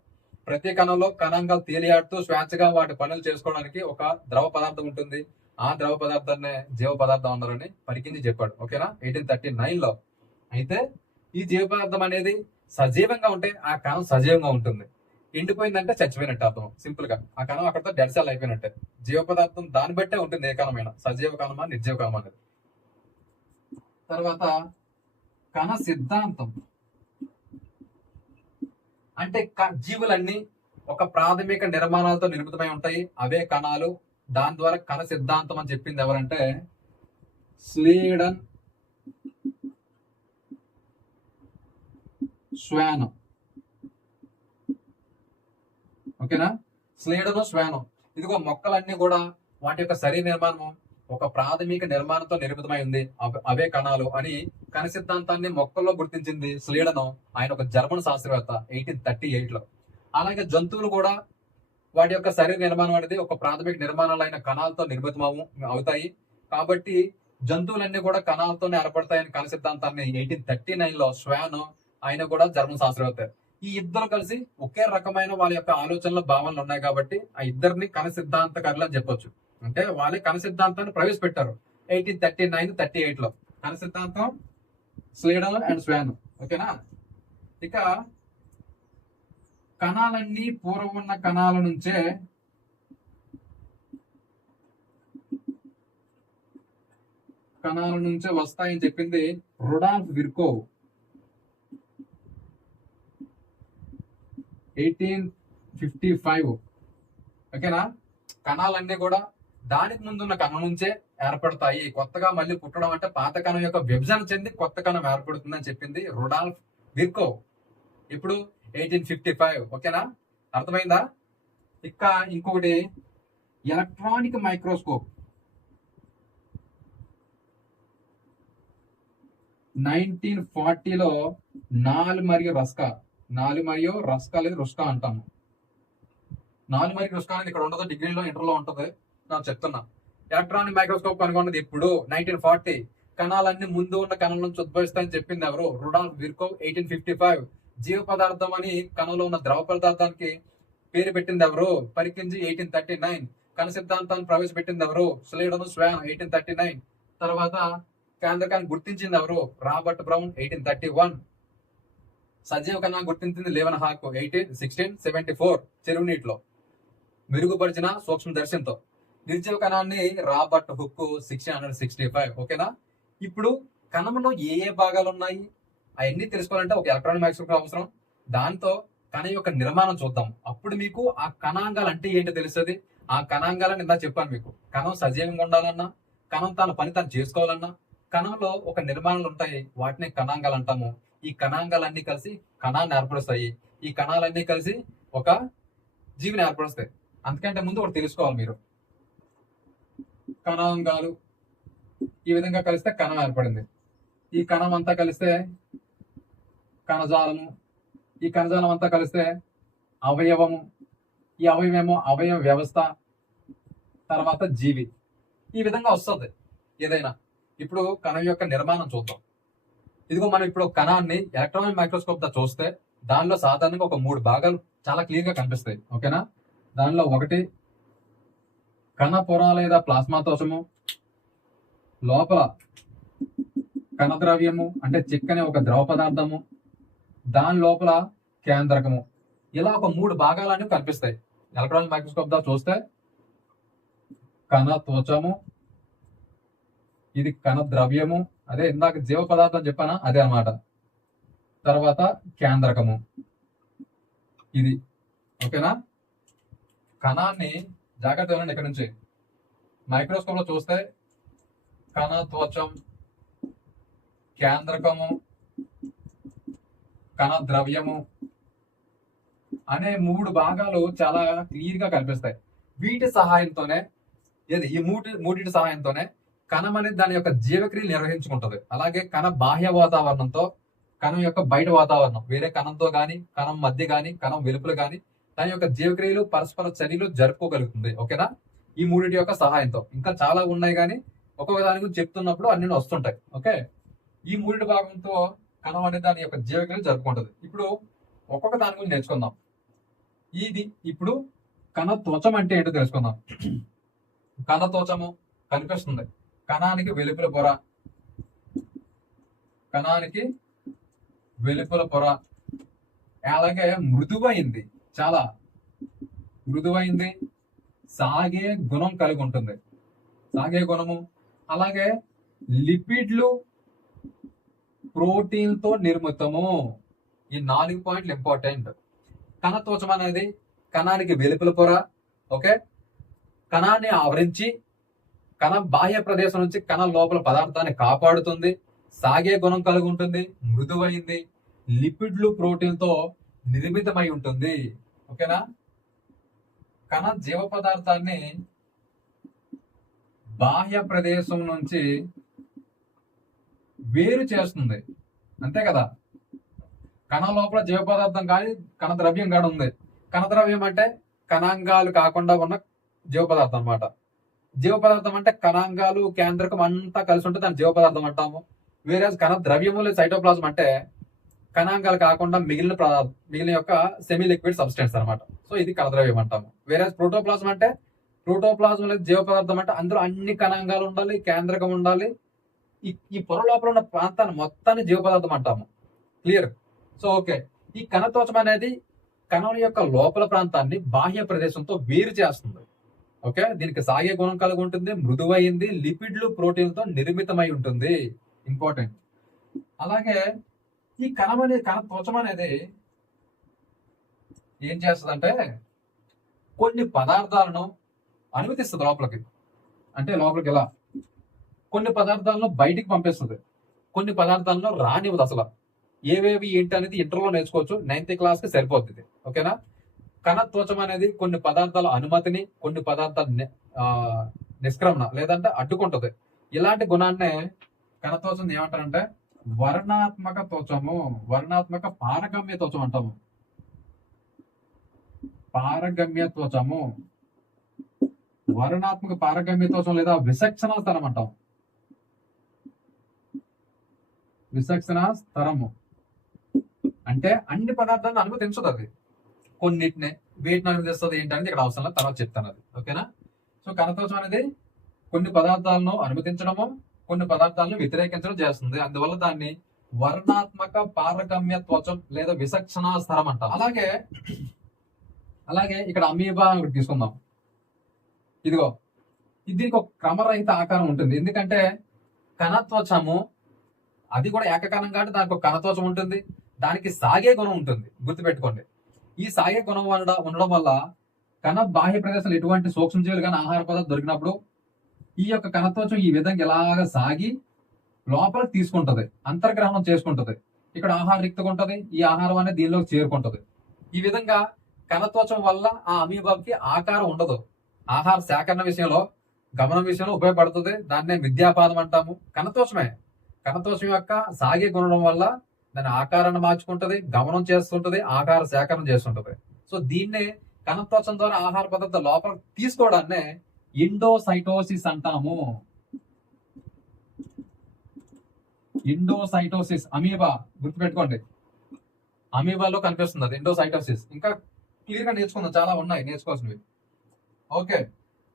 ప్రతి కణంలో కణాంగాలు తేలియాడుతూ స్వేచ్ఛగా వాటి పనులు చేసుకోవడానికి ఒక ద్రవ పదార్థం ఉంటుంది. ఆ ద్రవ పదార్థాన్ని జీవ పదార్థం అన్నారని పర్కిన్జీ చెప్పాడు. ఓకేనా? 1839 లో. అయితే ఈ జీవ పదార్థం అనేది సజీవంగా ఉంటే ఆ కణం సజీవంగా ఉంటుంది, ఎండిపోయిందంటే చచ్చిపోయినట్టు అర్థం. సింపుల్ గా ఆ కణం అక్కడితో డెడ్ సెల్ అయిపోయినట్టే. జీవ పదార్థం దాన్ని బట్టే ఉంటుంది, ఏ కణమైనా సజీవ కణమా నిర్జీవ కణం అనేది. తర్వాత కణ సిద్ధాంతం అంటే జీవులన్నీ ఒక ప్రాథమిక నిర్మాణాలతో నిర్మితమై ఉంటాయి, అవే కణాలు. దాని ద్వారా కణ సిద్ధాంతం అని చెప్పింది ఎవరంటే స్లీడన్ స్వాన్. ఓకేనా? స్లీడను స్వాను. ఇదిగో మొక్కలన్నీ కూడా వాటి యొక్క శరీర నిర్మాణం ఒక ప్రాథమిక నిర్మాణంతో నిర్మితమై ఉంది, అవే కణాలు అని కణ సిద్ధాంతాన్ని మొక్కల్లో గుర్తించింది స్లీడను. ఆయన ఒక జర్మన్ శాస్త్రవేత్త 1838 లో. అలాగే జంతువులు కూడా వాటి యొక్క శరీర నిర్మాణం అనేది ఒక ప్రాథమిక నిర్మాణాలు అయిన కణాలతో నిర్మితం అవుతాయి. కాబట్టి జంతువులన్నీ కూడా కణాలతోనే ఏర్పడతాయని కణ సిద్ధాంతాన్ని 1839 లో స్వాన్, ఆయన కూడా జర్మన్ శాస్త్రవేత్త. ఈ ఇద్దరు కలిసి ఒకే రకమైన వాళ్ళ యొక్క ఆలోచనలు, భావనలు ఉన్నాయి కాబట్టి ఆ ఇద్దరిని కణ సిద్ధాంతకారులు అని చెప్పొచ్చు. అంటే వాళ్ళే కణ సిద్ధాంతాన్ని ప్రవేశపెట్టారు 1839-38 లో. కణ సిద్ధాంతం స్లీడన్ అండ్ స్వాన్. ఓకేనా? ఇక కణాలన్నీ పూర్వం ఉన్న కణాల నుంచే వస్తాయని చెప్పింది రుడాల్ఫ్ విర్కోవ్ 1855. ఓకేనా? కణాలన్నీ కూడా దానికి ముందున్న కణం నుంచే ఏర్పడతాయి. కొత్తగా మళ్ళీ పుట్టడం అంటే పాత కణం యొక్క విభజన చెంది కొత్త కణం ఏర్పడుతుందని చెప్పింది రుడాల్ఫ్ విర్కోవ్. ఇప్పుడు 1855. ఓకేనా? అర్థమైందా? ఇక ఇంకొకటి ఎలక్ట్రానిక్ మైక్రోస్కోప్ 1940 లో నాల్ మరియు రస్కా లేదు రుస్కా అంటాము. నాల్ మరియు రుస్కా అనేది ఇక్కడ ఉండదు, డిగ్రీలో ఇంటర్లో ఉంటుంది, నేను చెప్తున్నా. ఎలక్ట్రానిక్ మైక్రోస్కోప్ కనుగొన్నది ఇప్పుడు 1940. కణాలన్నీ ముందు ఉన్న కణం నుంచి ఉద్భవిస్తాయని చెప్పింది ఎవరు? రుడాల్ఫ్ విర్కోవ్ 1855. జీవ పదార్థం అని కణంలో ఉన్న ద్రవ పదార్థానికి పేరు పెట్టింది ఎవరు? పర్కిన్జీ 1839. కణ సిద్ధాంతాన్ని ప్రవేశపెట్టింది ఎవరు? స్లేడను స్వాన్ 1839. తర్వాత కేంద్రకాన్ని గుర్తించింది ఎవరు? Robert brown 1831. సజీవ కణాన్ని గుర్తించింది లెవెన్ హాక్ 1674 చెరువు నీటిలో మెరుగుపరిచిన సూక్ష్మదర్శనంతో. నిర్జీవ కణాన్ని రాబర్ట్ హుక్ 1665. ఓకేనా? ఇప్పుడు కణంలో ఏ ఏ భాగాలు ఉన్నాయి అవన్నీ తెలుసుకోవాలంటే ఒక ఎలక్ట్రానిక్ మైక్రోస్కోప్ అవసరం. దాంతో కణం యొక్క నిర్మాణం చూద్దాం. అప్పుడు మీకు ఆ కణాంగాలు అంటే ఏంటో తెలుస్తుంది. ఆ కణాంగాలని ఇందా చెప్పాను మీకు. కణం సజీవంగా ఉండాలన్నా, కణం తన పని తను చేసుకోవాలన్నా కణంలో ఒక నిర్మాణాలు ఉంటాయి. వాటిని కణాంగాలు అంటాము. ఈ కణాంగాలన్నీ కలిసి కణాన్ని ఏర్పరుస్తాయి. ఈ కణాలన్నీ కలిసి ఒక జీవిని ఏర్పరుస్తాయి. అందుకంటే ముందు ఒకటి తెలుసుకోవాలి మీరు. కణాంగాలు ఈ విధంగా కలిస్తే కణం ఏర్పడింది. ఈ కణం అంతా కలిస్తే కణజాలము. ఈ కణజాలం అంతా కలిస్తే అవయవము. ఈ అవయవేమో అవయవ వ్యవస్థ, తర్వాత జీవి. ఈ విధంగా వస్తుంది ఏదైనా. ఇప్పుడు కణం యొక్క నిర్మాణం చూద్దాం. ఇదిగో మనం ఇప్పుడు కణాన్ని ఎలక్ట్రానిక్ మైక్రోస్కోప్ తో చూస్తే దానిలో సాధారణంగా ఒక 3 భాగాలు చాలా క్లియర్ గా కనిపిస్తాయి. ఓకేనా? దానిలో ఒకటి కణ పొర లేదా ప్లాస్మా తోషము, లోపల కణద్రవ్యము అంటే చిక్కని ఒక ద్రవ పదార్థము, దాని లోపల కేంద్రకము. ఇలా ఒక 3 భాగాలన్నీ కనిపిస్తాయి. ఎలక్ట్రానిక్ మైక్రోస్కోప్ దా చూస్తే కణ త్వచము, ఇది కణ ద్రవ్యము, అదే ఇందాక జీవ పదార్థం చెప్పానా అదే అన్నమాట. తర్వాత కేంద్రకము ఇది. ఓకేనా? కణాన్ని జాగ్రత్త వినండి. ఇక్కడ నుంచి మైక్రోస్కోప్ లో చూస్తే కణ త్వచం, కేంద్రకము, కణ ద్రవ్యము అనే 3 భాగాలు చాలా క్లియర్ గా కనిపిస్తాయి. వీటి సహాయంతోనే ఈ మూడింటి సహాయంతోనే కణం అనేది దాని యొక్క జీవక్రియలు నిర్వహించుకుంటది. అలాగే కణ బాహ్య వాతావరణంతో కణం యొక్క బయట వాతావరణం వేరే కణంతో గాని, కణం మధ్య గాని, కణం వెలుపల గాని దాని యొక్క జీవక్రియలు పరస్పర చర్యలు జరుపుకోగలుగుతుంది. ఓకేనా? ఈ మూడింటి యొక్క సహాయంతో. ఇంకా చాలా ఉన్నాయి కానీ ఒక్కొక్క దాని గురించి చెప్తున్నప్పుడు అన్ని వస్తుంటాయి. ఓకే? ఈ మూడింటి భాగంతో కణం అనేది దాని యొక్క జీవక్రియలు జరుపుకుంటది. ఇప్పుడు ఒక్కొక్క దాని గురించి నేర్చుకుందాం. ఇది ఇప్పుడు కణ త్వచం అంటే ఏంటో తెలుసుకుందాం. కణ త్వచము కనిపిస్తుంది. కణానికి వెలుపల పొర, కణానికి వెలుపల పొర, అలాగే మృదువైంది, చాలా మృదువైంది, సాగే గుణం కలిగి ఉంటుంది. సాగే గుణము. అలాగే లిపిడ్లు ప్రోటీన్ తో నిర్మితము. ఈ 4 పాయింట్లు ఇంపార్టెంట్. కణ త్వచం అనేది కణానికి వెలుపల పొర. ఓకే? కణాన్ని ఆవరించి కణం బాహ్య ప్రదేశం నుంచి కణం లోపల పదార్థాన్ని కాపాడుతుంది. సాగే గుణం కలిగి ఉంటుంది. మృదువైంది, లిపిడ్లు ప్రోటీన్ తో నిర్మితమై ఉంటుంది. ఓకేనా? కణ జీవ పదార్థాన్ని బాహ్య ప్రదేశం నుంచి వేరు చేస్తుంది. అంతే కదా? కణం లోపల జీవ పదార్థం కానీ కణ ద్రవ్యం కాదు ఉంది. కణ ద్రవ్యం అంటే కణాంగాలు కాకుండా ఉన్న జీవ పదార్థం అన్నమాట. జీవ పదార్థం అంటే కణాంగాలు, కేంద్రకం అంతా కలిసి ఉంటే దాన్ని జీవ పదార్థం అంటాము. వేరే కణ ద్రవ్యము లేదా సైటోప్లాజం అంటే కణాంగాలు కాకుండా మిగిలిన యొక్క సెమీ లిక్విడ్ సబ్స్టెన్స్ అనమాట. సో ఇది కణ ద్రవ్యం అంటాము. వేరే ప్రోటోప్లాజం అంటే ప్రోటోప్లాజం లేదా జీవ పదార్థం అంటే అందులో అన్ని కణాంగాలు ఉండాలి, కేంద్రకం ఉండాలి. ఈ పొర లోపల ఉన్న ప్రాంతాన్ని మొత్తాన్ని జీవ పదార్థం అంటాము. క్లియర్? So okay. ఈ కణ త్వచం అనేది కణం యొక్క లోపల ప్రాంతాన్ని బాహ్య ప్రదేశంతో వేరు చేస్తుంది. ఓకే? దీనికి సాగే గుణం కలిగి ఉంటుంది, మృదువైంది, లిపిడ్లు ప్రోటీన్లతో నిర్మితమై ఉంటుంది. ఇంపార్టెంట్. అలాగే ఈ కణ త్వచం అనేది ఏం చేస్తుందంటే కొన్ని పదార్థాలను అనుమతిస్తుంది లోపలికి. అంటే లోపలికి ఎలా కొన్ని పదార్థాలను బయటికి పంపిస్తుంది, కొన్ని పదార్థాలను రానివ్వదు. అసలు ఏవేవి ఏంటి అనేది ఇంటర్లో నేర్చుకోవచ్చు. 9th క్లాస్ కి సరిపోతుంది. ఓకేనా? కణ త్వచం అనేది కొన్ని పదార్థాల అనుమతిని, కొన్ని పదార్థాల నిష్క్రమణ లేదంటే అడ్డుకుంటది. ఇలాంటి గుణాన్నే కణ త్వచం ఏమంటారంటే వర్ణాత్మక త్వచము, వర్ణాత్మక పారగమ్య త్వచం అంటాము. పారగమ్య త్వచము, వర్ణాత్మక పారగమ్య త్వచం లేదా విచక్షణ స్థలం అంటాం. విచక్షణ స్థలము అంటే అన్ని పదార్థాలను అనుమతించదు. అది కొన్నిటినే వేటిని అనుమతిస్తుంది ఏంటనేది ఇక్కడ అవసరం లేదు, తర్వాత చెప్తాను అది. ఓకేనా? సో కణత్వచం అనేది కొన్ని పదార్థాలను అనుమతించడము, కొన్ని పదార్థాలను వ్యతిరేకించడం చేస్తుంది. అందువల్ల దాన్ని వర్ణాత్మక పారగమ్య త్వచం లేదా విచక్షణా స్థరం అంట. అలాగే ఇక్కడ అమీబా అని ఒకటి తీసుకుందాం. ఇదిగో దీనికి ఒక క్రమరహిత ఆకారం ఉంటుంది. ఎందుకంటే కణత్వచము అది కూడా ఏకకణం కాబట్టి దానికి ఒక కణత్వచం ఉంటుంది, దానికి సాగే గుణం ఉంటుంది. గుర్తుపెట్టుకోండి, ఈ సాగే గుణం ఉండడం వల్ల కణ బాహ్య ప్రదేశాలు ఎటువంటి సూక్ష్మజీవులు కానీ ఆహార పదార్థాలు దొరికినప్పుడు ఈ యొక్క కణత్వచం ఈ విధంగా ఇలాగా సాగి లోపలికి తీసుకుంటది, అంతర్గ్రహణం చేసుకుంటది. ఇక్కడ ఆహార రిక్తగా ఉంటది, ఈ ఆహారం అనేది దీనిలోకి చేరుకుంటది. ఈ విధంగా కణత్వచం వల్ల ఆ అమీబాకి ఆకారం ఉండదు. ఆహార సేకరణ విషయంలో, గమనం విషయంలో ఉపయోగపడుతుంది. దాన్నే విద్యాపాదం అంటాము. కణత్వచం యొక్క సాగే గుణం వల్ల దాని ఆకారాన్ని మార్చుకుంటది, గమనం చేస్తుంటది, ఆహార సేకరణ చేస్తుంటది. సో దీన్నే కణత్వచం ద్వారా ఆహార పదార్థాలు లోపల తీసుకోవడాన్నే ఎండోసైటోసిస్ అంటాము. ఎండోసైటోసిస్ అమీబా గుర్తుపెట్టుకోండి, అమీబాలో కనిపిస్తుంది అది ఎండోసైటోసిస్. ఇంకా క్లియర్ గా నేర్చుకుందాం, చాలా ఉన్నాయి నేర్చుకోవాల్సినవి. ఓకే,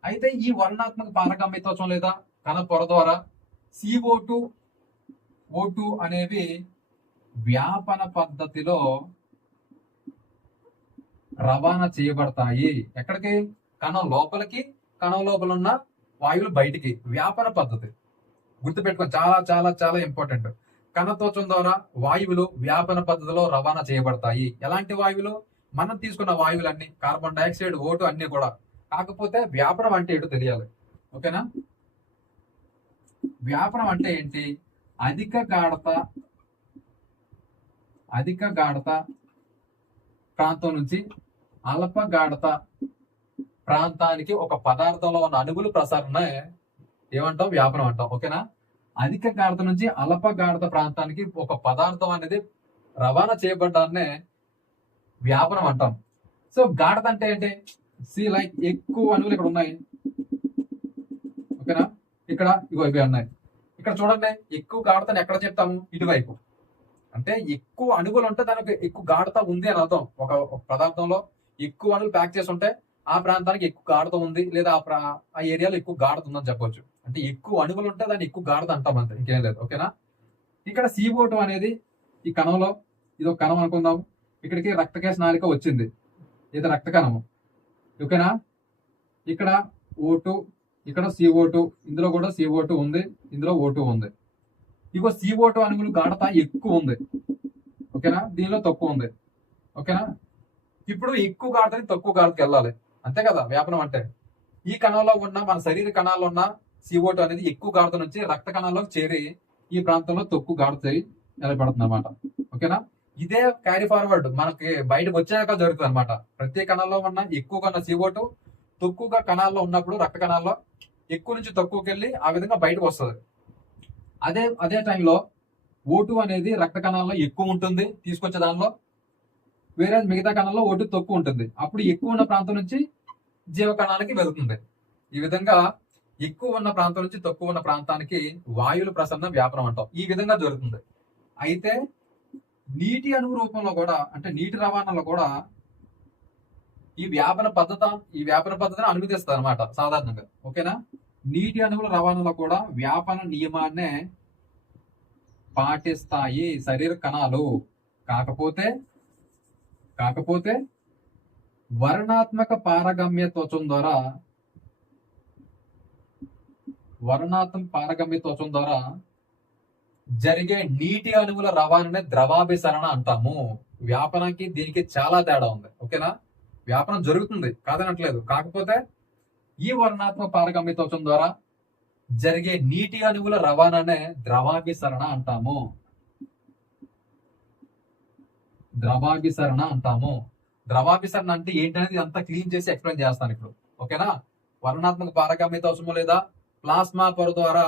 అయితే ఈ వర్ణాత్మక పారగమ్యత్వచం లేదా కణ పొర ద్వారా CO2, O2 అనేవి వ్యాపన పద్ధతిలో రవాణా చేయబడతాయి. ఎక్కడికి? కణం లోపలికి, కణం లోపల ఉన్న వాయువులు బయటికి. వ్యాపన పద్ధతి గుర్తుపెట్టుకోండి, చాలా చాలా చాలా ఇంపార్టెంట్. కణత్వచం ద్వారా వాయువులు వ్యాపన పద్ధతిలో రవాణా చేయబడతాయి. ఎలాంటి వాయువులు? మనం తీసుకున్న వాయువులన్నీ, కార్బన్ డైఆక్సైడ్, O2 అన్ని కూడా. కాకపోతే వ్యాపనం అంటే ఏంటో తెలియాలి. ఓకేనా? వ్యాపనం అంటే ఏంటి? అధిక గాఢత ప్రాంతం నుంచి అల్ప గాఢత ప్రాంతానికి ఒక పదార్థంలో ఉన్న అణువులు ప్రసరణ ఏమంటాం? వ్యాపనం అంటాం. ఓకేనా? అధిక గాఢత నుంచి అల్ప గాఢత ప్రాంతానికి ఒక పదార్థం అనేది రవాణా చేయబడ్డాన్నే వ్యాపనం అంటాం. సో గాఢత అంటే ఏంటి? లైక్ ఎక్కువ అణువులు ఇక్కడ ఉన్నాయి. ఓకేనా? ఇక్కడ ఇవి ఉన్నాయి. ఇక్కడ చూడండి, ఎక్కువ గాఢతని ఎక్కడ చెప్తాము? ఇటువైపు. అంటే ఎక్కువ అణువులు ఉంటే దానికి ఎక్కువ గాఢత ఉంది అని అర్థం. ఒక పదార్థంలో ఎక్కువ అణువులు ప్యాక్ చేసి ఉంటే ఆ ప్రాంతానికి ఎక్కువ గాఢత ఉంది, లేదా ఆ ఏరియాలో ఎక్కువ గాఢత ఉందని చెప్పొచ్చు. అంటే ఎక్కువ అణువులు ఉంటే దాన్ని ఎక్కువ గాఢత అంటాం, అంతే, ఇంకేం లేదు. ఓకేనా? ఇక్కడ CO2 అనేది ఈ కణంలో, ఇది ఒక కణం అనుకుందాం. ఇక్కడికి రక్తకేశ నాళిక వచ్చింది, ఇది రక్త కణము. ఓకేనా? ఇక్కడ O2, ఇక్కడ CO2, ఇందులో కూడా CO2 ఉంది, ఇందులో O2 ఉంది. ఇగో CO2 అణువులు గాఢత ఎక్కువ ఉంది. ఓకేనా? దీనిలో తక్కువ ఉంది. ఓకేనా? ఇప్పుడు ఎక్కువ గాఢతని తక్కువ గాఢతకి వెళ్ళాలి, అంతే కదా వ్యాపనం అంటే. ఈ కణంలో ఉన్న, మన శరీర కణాల్లో ఉన్న CO2 అనేది ఎక్కువ గాఢత నుంచి రక్త కణాల్లోకి చేరి ఈ ప్రాంతంలో తక్కువ గాఢత నిలబడుతుంది అనమాట. ఓకేనా? ఇదే క్యారీ ఫార్వర్డ్ మనకి బయటకు వచ్చాక జరుగుతుంది అనమాట. ప్రతి కణంలో ఉన్న ఎక్కువగా ఉన్న CO2 తక్కువగా కణాల్లో ఉన్నప్పుడు, రక్త కణాల్లో ఎక్కువ నుంచి తక్కువకి వెళ్ళి ఆ విధంగా బయటకు వస్తుంది. అదే టైంలో O2 అనేది రక్త కణాల్లో ఎక్కువ ఉంటుంది తీసుకొచ్చే దానిలో, వేరే మిగతా కణాల్లో O2 తక్కువ ఉంటుంది. అప్పుడు ఎక్కువ ఉన్న ప్రాంతం నుంచి జీవ కణానికి వెళ్తుంది. ఈ విధంగా ఎక్కువ ఉన్న ప్రాంతం నుంచి తక్కువ ఉన్న ప్రాంతానికి వాయువుల ప్రసరణ వ్యాపనం అంటాం. ఈ విధంగా జరుగుతుంది. అయితే నీటి అణువు రూపంలో కూడా, అంటే నీటి రవాణాలో కూడా ఈ వ్యాపన పద్ధతిని అనుమతిస్తారు అనమాట సాధారణంగా. ఓకేనా? నీటి అణువుల రవాణాలో కూడా వ్యాపన నియమాన్నే పాటిస్తాయి శరీర కణాలు. కాకపోతే వర్ణాత్మక పారగమ్య త్వచం ద్వారా జరిగే నీటి అణువుల రవాణానే ద్రవాభిసరణ అంటాము. వ్యాపనానికి దీనికి చాలా తేడా ఉంది. ఓకేనా? వ్యాపనం జరుగుతుంది, కాదనట్లేదు. కాకపోతే ఈ వర్ణాత్మక పారగమ్య త్వచం ద్వారా జరిగే నీటి అణువుల రవాణానే ద్రవాభిసరణ అంటాము. ద్రవాభిసరణ అంటే ఏంటనేది అంతా క్లీన్ చేసి ఎక్స్ప్లెయిన్ చేస్తాను ఇప్పుడు. ఓకేనా? వర్ణాత్మక పారగమ్య త్వచము లేదా ప్లాస్మా పొర ద్వారా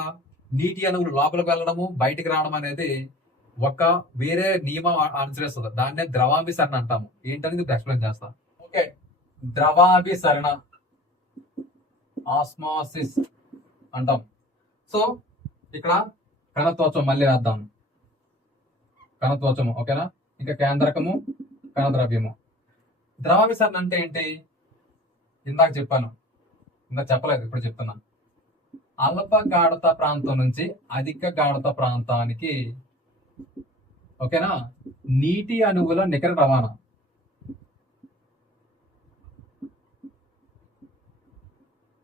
నీటి అణువులు లోపలికి వెళ్ళడము, బయటికి రావడం అనేది ఒక వేరే నియమం అనుసరిస్తుంది. దాన్నే ద్రవాభిసరణ అంటాము. ఏంటనేది ఇప్పుడు ఎక్స్ప్లెయిన్ చేస్తాను. ఓకే, ద్రవాభిసరణ, ఆస్మాసిస్ అంటాం. సో ఇక్కడ కణత్వచం మళ్ళీ రాద్దాం. కణత్వచము. ఓకేనా? ఇంకా కేంద్రకము, కణద్రవ్యము. ద్రవాభిసరణ అంటే ఏంటి? ఇందాక చెప్పాను, ఇంకా చెప్పలేదు, ఇప్పుడు చెప్తున్నా. అల్ప గాఢత ప్రాంతం నుంచి అధిక గాఢత ప్రాంతానికి, ఓకేనా, నీటి అణువుల నికర రవాణా.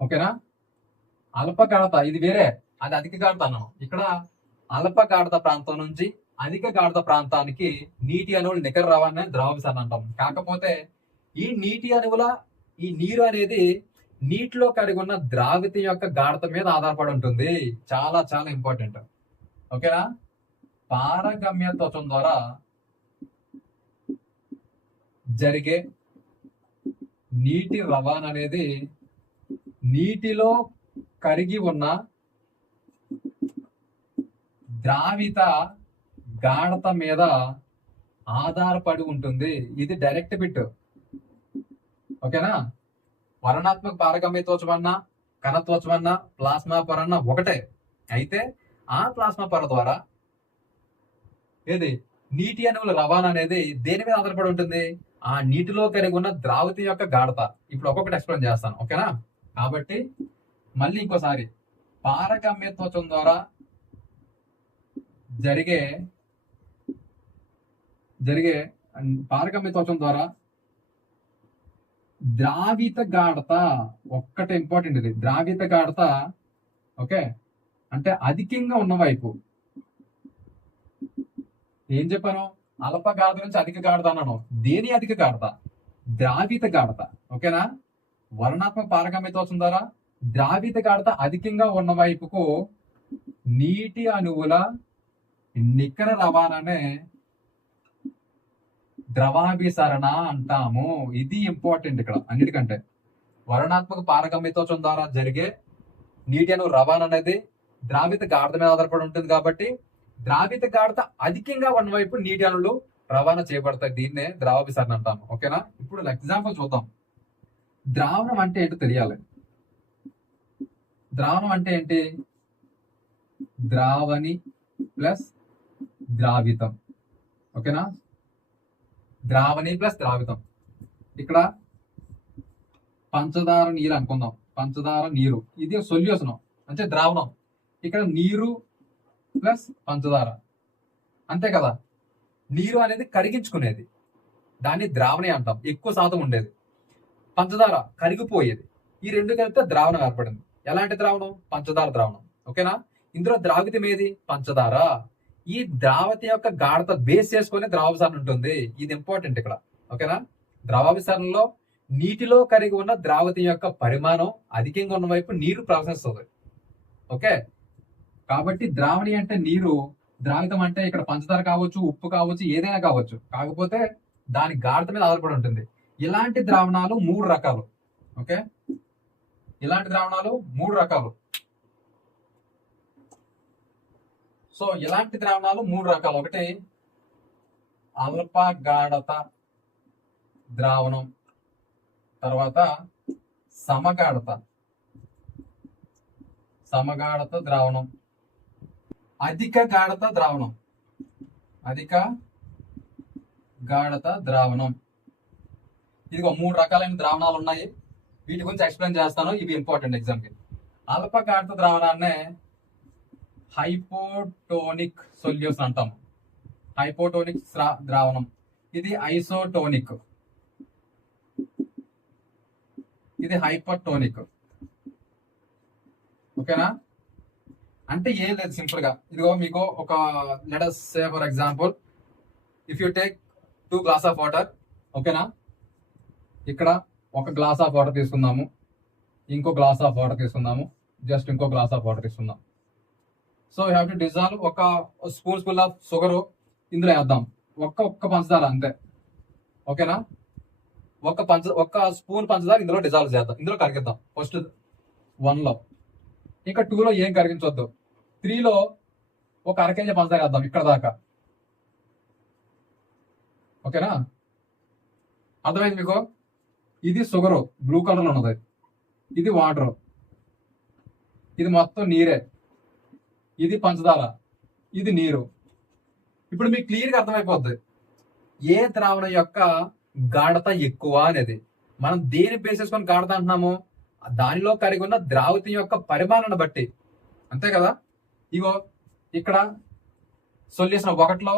ఓకేనా, అల్ప గాఢత ఇది వేరే, అది అధిక గాఢత అన్నాం. ఇక్కడ అల్ప గాఢత ప్రాంతం నుంచి అధిక గాఢత ప్రాంతానికి నీటి అణువుల నికర రవాణా ద్రవాభిసరణ అంటాం. కాకపోతే ఈ నీటి అణువుల ఈ నీరు అనేది నీటిలో కలిగి ఉన్న ద్రావిత యొక్క గాఢత మీద ఆధారపడి ఉంటుంది. చాలా చాలా ఇంపార్టెంట్. ఓకేనా, పారగమ్య త్వచం ద్వారా జరిగే నీటి రవాణా అనేది నీటిలో కరిగి ఉన్న ద్రావిత గాఢత మీద ఆధారపడి ఉంటుంది. ఇది డైరెక్ట్ బిట్. ఓకేనా, వర్ణాత్మక పారగమ్య త్వచమన్నా కణత్వచమన్నా ప్లాస్మా పొర అన్నా ఒకటే. అయితే ఆ ప్లాస్మా పొర ద్వారా ఏది నీటి అణువుల రవాణా అనేది దేని మీద ఆధారపడి ఉంటుంది? ఆ నీటిలో కలిగి ఉన్న ద్రావిత యొక్క గాఢత. ఇప్పుడు ఒక్కొక్కటి ఎక్స్ప్లెయిన్ చేస్తాను. ఓకేనా, కాబట్టి మళ్ళీ ఇంకోసారి, పారగమ్య త్వచం ద్వారా జరిగే పారగమ్య త్వచం ద్వారా ద్రావిత గాఢత, ఒక్కటే ఇంపార్టెంట్ ఇది, ద్రావిత గాఢత. ఓకే, అంటే అధికంగా ఉన్న వైపు. ఏం చెప్పాను? అల్ప గాఢత నుంచి అధిక గాఢత అన్నాను. దేని అధిక గాఢత? ద్రావిత గాఢత. ఓకేనా, వర్ణాత్మక పారగమ్య త్వచం ద్వారా ద్రావిత గాఢత అధికంగా ఉన్న వైపుకు నీటి అణువుల నికర రవాణానే ద్రవాభిసరణ అంటాము. ఇది ఇంపార్టెంట్ ఇక్కడ అన్నిటికంటే. వర్ణాత్మక పారగమ్య త్వచం ద్వారా జరిగే నీటి అణువు రవాణా అనేది ద్రావిత గాఢత మీద ఆధారపడి ఉంటుంది. కాబట్టి ద్రావిత గాఢత అధికంగా ఉన్న వైపు నీటి అణువులు రవాణా చేయబడతాయి. దీన్నే ద్రవాభిసరణ అంటాము. ఓకేనా, ఇప్పుడు ఎగ్జాంపుల్ చూద్దాం. ద్రావణం అంటే ఏంటో తెలియాలి. ద్రావణం అంటే ఏంటి? ద్రావణి ప్లస్ ద్రావితం. ఓకేనా, ద్రావణి ప్లస్ ద్రావితం. ఇక్కడ పంచదార నీరు అనుకుందాం. పంచదార నీరు, ఇది సొల్యూషన్ అంటే ద్రావణం. ఇక్కడ నీరు ప్లస్ పంచదార, అంతే కదా. నీరు అనేది కరిగించుకునేది, దాన్ని ద్రావణి అంటాం. ఎక్కువ శాతం ఉండేది. పంచదార కరిగిపోయేది. ఈ రెండు కలిపితే ద్రావణం ఏర్పడింది. ఎలాంటి ద్రావణం? పంచదార ద్రావణం. ఓకేనా, ఇందులో ద్రావితం ఏది? పంచదార. ఈ ద్రావత యొక్క గాఢత బేస్ చేసుకుని ద్రవాభిసరణ ఉంటుంది. ఇది ఇంపార్టెంట్ ఇక్కడ. ఓకేనా, ద్రవాభిసరణలో నీటిలో కరిగి ఉన్న ద్రావతం యొక్క పరిమాణం అధికంగా ఉన్న వైపు నీరు ప్రవహిస్తుంది. ఓకే, కాబట్టి ద్రావణి అంటే నీరు, ద్రావితం అంటే ఇక్కడ పంచదార కావచ్చు, ఉప్పు కావచ్చు, ఏదైనా కావచ్చు. కాకపోతే దాని గాఢత మీద ఆధారపడి ఉంటుంది. ఇలాంటి ద్రావణాలు 3 రకాలు. ఓకే, ఇలాంటి ద్రావణాలు 3 రకాలు. సో ఇలాంటి ద్రావణాలు 3 రకాలు. ఒకటి అల్ప గాఢత ద్రావణం, తర్వాత సమగాఢత ద్రావణం, అధిక గాఢత ద్రావణం. ఇదిగో 3 రకాలైన ద్రావణాలు ఉన్నాయి. వీటి గురించి ఎక్స్ప్లెయిన్ చేస్తాను. ఇవి ఇంపార్టెంట్ ఎగ్జామ్కి. అల్ప గాఢత ద్రావణాన్నే హైపోటోనిక్ సొల్యూషన్ అంటాము. హైపోటోనిక్ ద్రావణం. ఇది ఐసోటోనిక్, ఇది హైపర్టోనిక్. ఓకేనా, అంటే ఏం లేదు, సింపుల్ గా ఇదిగో మీకు ఒక let us say for example, if you take 2 glass of water. ఓకేనా, ఇక్కడ ఒక గ్లాస్ ఆఫ్ వాటర్ తీసుకుందాము, ఇంకో గ్లాస్ ఆఫ్ వాటర్ తీసుకుందాము, జస్ట్ ఇంకో గ్లాస్ ఆఫ్ వాటర్ తీసుకుందాం. So you have to dissolve ఒక స్పూన్ ఫుల్ ఆఫ్ షుగర్ ఇందులో వేద్దాం. ఒక్క పంచదార అంతే. ఓకేనా, ఒక్క స్పూన్ పంచదార ఇందులో డిజాల్వ్ చేద్దాం, ఇందులో కరిగిద్దాం. ఫస్ట్ 1లో, ఇంకా 2లో ఏం కరిగించొద్దు. 3లో ఒక అర కేజీ పంచదార వేద్దాం ఇక్కడ దాకా. ఓకేనా, అర్థమైంది మీకు? ఇది షుగరు బ్లూ కలర్ లో ఉన్నది, ఇది వాటర్, ఇది మొత్తం నీరే, ఇది పంచదార, ఇది నీరు. ఇప్పుడు మీకు క్లియర్గా అర్థమైపోద్ది ఏ ద్రావణం యొక్క గాఢత ఎక్కువ అనేది. మనం దేని బేస్ చేసుకొని గాఢత అంటున్నాము? దానిలో కలిగి ఉన్న ద్రావతం యొక్క పరిమాణాన్ని బట్టి. అంతే కదా. ఇగో ఇక్కడ సొల్యూషన్ ఒకటిలో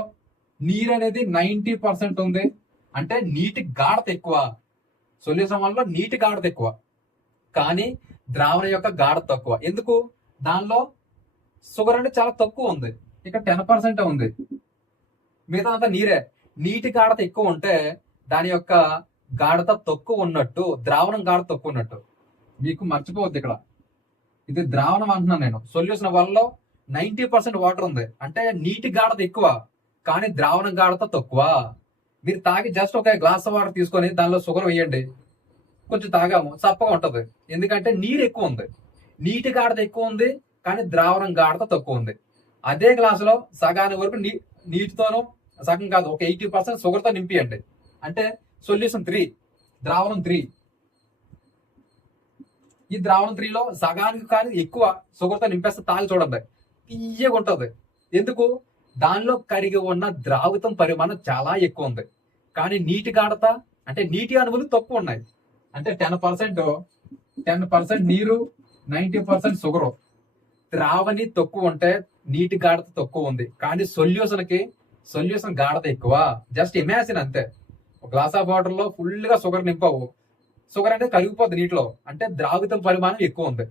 నీరు అనేది 90% ఉంది, అంటే నీటి గాఢత ఎక్కువ. సొల్యూషన్ వల్ల నీటి గాఢత ఎక్కువ, కానీ ద్రావణం యొక్క గాఢత తక్కువ. ఎందుకు? దానిలో షుగర్ అనేది చాలా తక్కువ ఉంది, ఇక్కడ 10% ఉంది, మిగతా అంతా నీరే. నీటి గాఢత ఎక్కువ ఉంటే దాని యొక్క గాఢత తక్కువ ఉన్నట్టు, ద్రావణం గాఢత తక్కువ ఉన్నట్టు. మీకు మర్చిపోవద్దు, ఇక్కడ ఇది ద్రావణం అంటున్నాను నేను. సొల్యూషన్ వల్ల 90% వాటర్ ఉంది, అంటే నీటి గాఢత ఎక్కువ, కానీ ద్రావణం గాఢత తక్కువ. మీరు తాగి జస్ట్ ఒక గ్లాస్ వాటర్ తీసుకొని దానిలో షుగర్ వేయండి, కొంచెం తాగాము, చప్పగా ఉంటది. ఎందుకంటే నీరు ఎక్కువ ఉంది, నీటి గాఢత ఎక్కువ ఉంది, కానీ ద్రావణం గాఢత తక్కువ ఉంది. అదే గ్లాసులో సగాని వరకు నీటితోనూ, సగం కాదు, ఒక 80% షుగర్తో నింపియండి, అంటే సొల్యూషన్ 3, ద్రావణం 3. ఈ ద్రావణం 3లో సగానికి కానీ ఎక్కువ షుగర్తో నింపేస్తే తాగి చూడండి, తీయగా ఉంటది. ఎందుకు? దానిలో కరిగి ఉన్న ద్రావితం పరిమాణం చాలా ఎక్కువ ఉంది, కానీ నీటి గాఢత అంటే నీటి అణువులు తక్కువ ఉన్నాయి. అంటే 10% నీరు, 90% షుగరు. ద్రావణి తక్కువ ఉంటే నీటి గాఢత తక్కువ ఉంది, కానీ సొల్యూషన్ గాఢత ఎక్కువ. జస్ట్ ఇమాజిన్ అంతే. ఒక గ్లాస్ ఆఫ్ వాటర్ లో ఫుల్ గా షుగర్ నింపవు, షుగర్ అంటే కరిగిపోద్ది నీటిలో, అంటే ద్రావితం పరిమాణం ఎక్కువ ఉంది.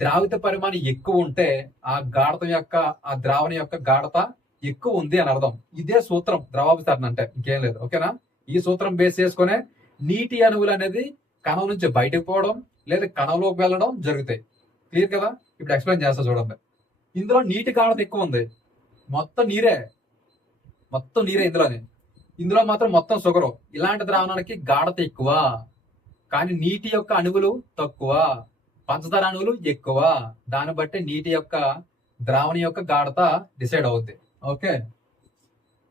ద్రావిత పరిమాణం ఎక్కువ ఉంటే ఆ గాఢత యొక్క, ఆ ద్రావణం యొక్క గాఢత ఎక్కువ ఉంది అని అర్థం. ఇదే సూత్రం ద్రవాభిసరణ అంటే, ఇంకేం లేదు. ఓకేనా? ఈ సూత్రం బేస్ చేసుకునే నీటి అణువులు అనేది కణం నుంచి బయటకు పోవడం లేదా కణంలోకి వెళ్ళడం జరుగుతాయి. క్లియర్ కదా? ఇప్పుడు ఎక్స్ప్లెయిన్ చేస్తా చూడండి. ఇందులో నీటి గాఢత ఎక్కువ ఉంది, మొత్తం నీరే ఇందులో మాత్రం మొత్తం షుగరు. ఇలాంటి ద్రావణానికి గాఢత ఎక్కువ, కానీ నీటి యొక్క అణువులు తక్కువ, పంచదార అణువులు ఎక్కువ. దాన్ని బట్టి నీటి యొక్క ద్రావణం యొక్క గాఢత డిసైడ్ అవుద్ది. ఓకే,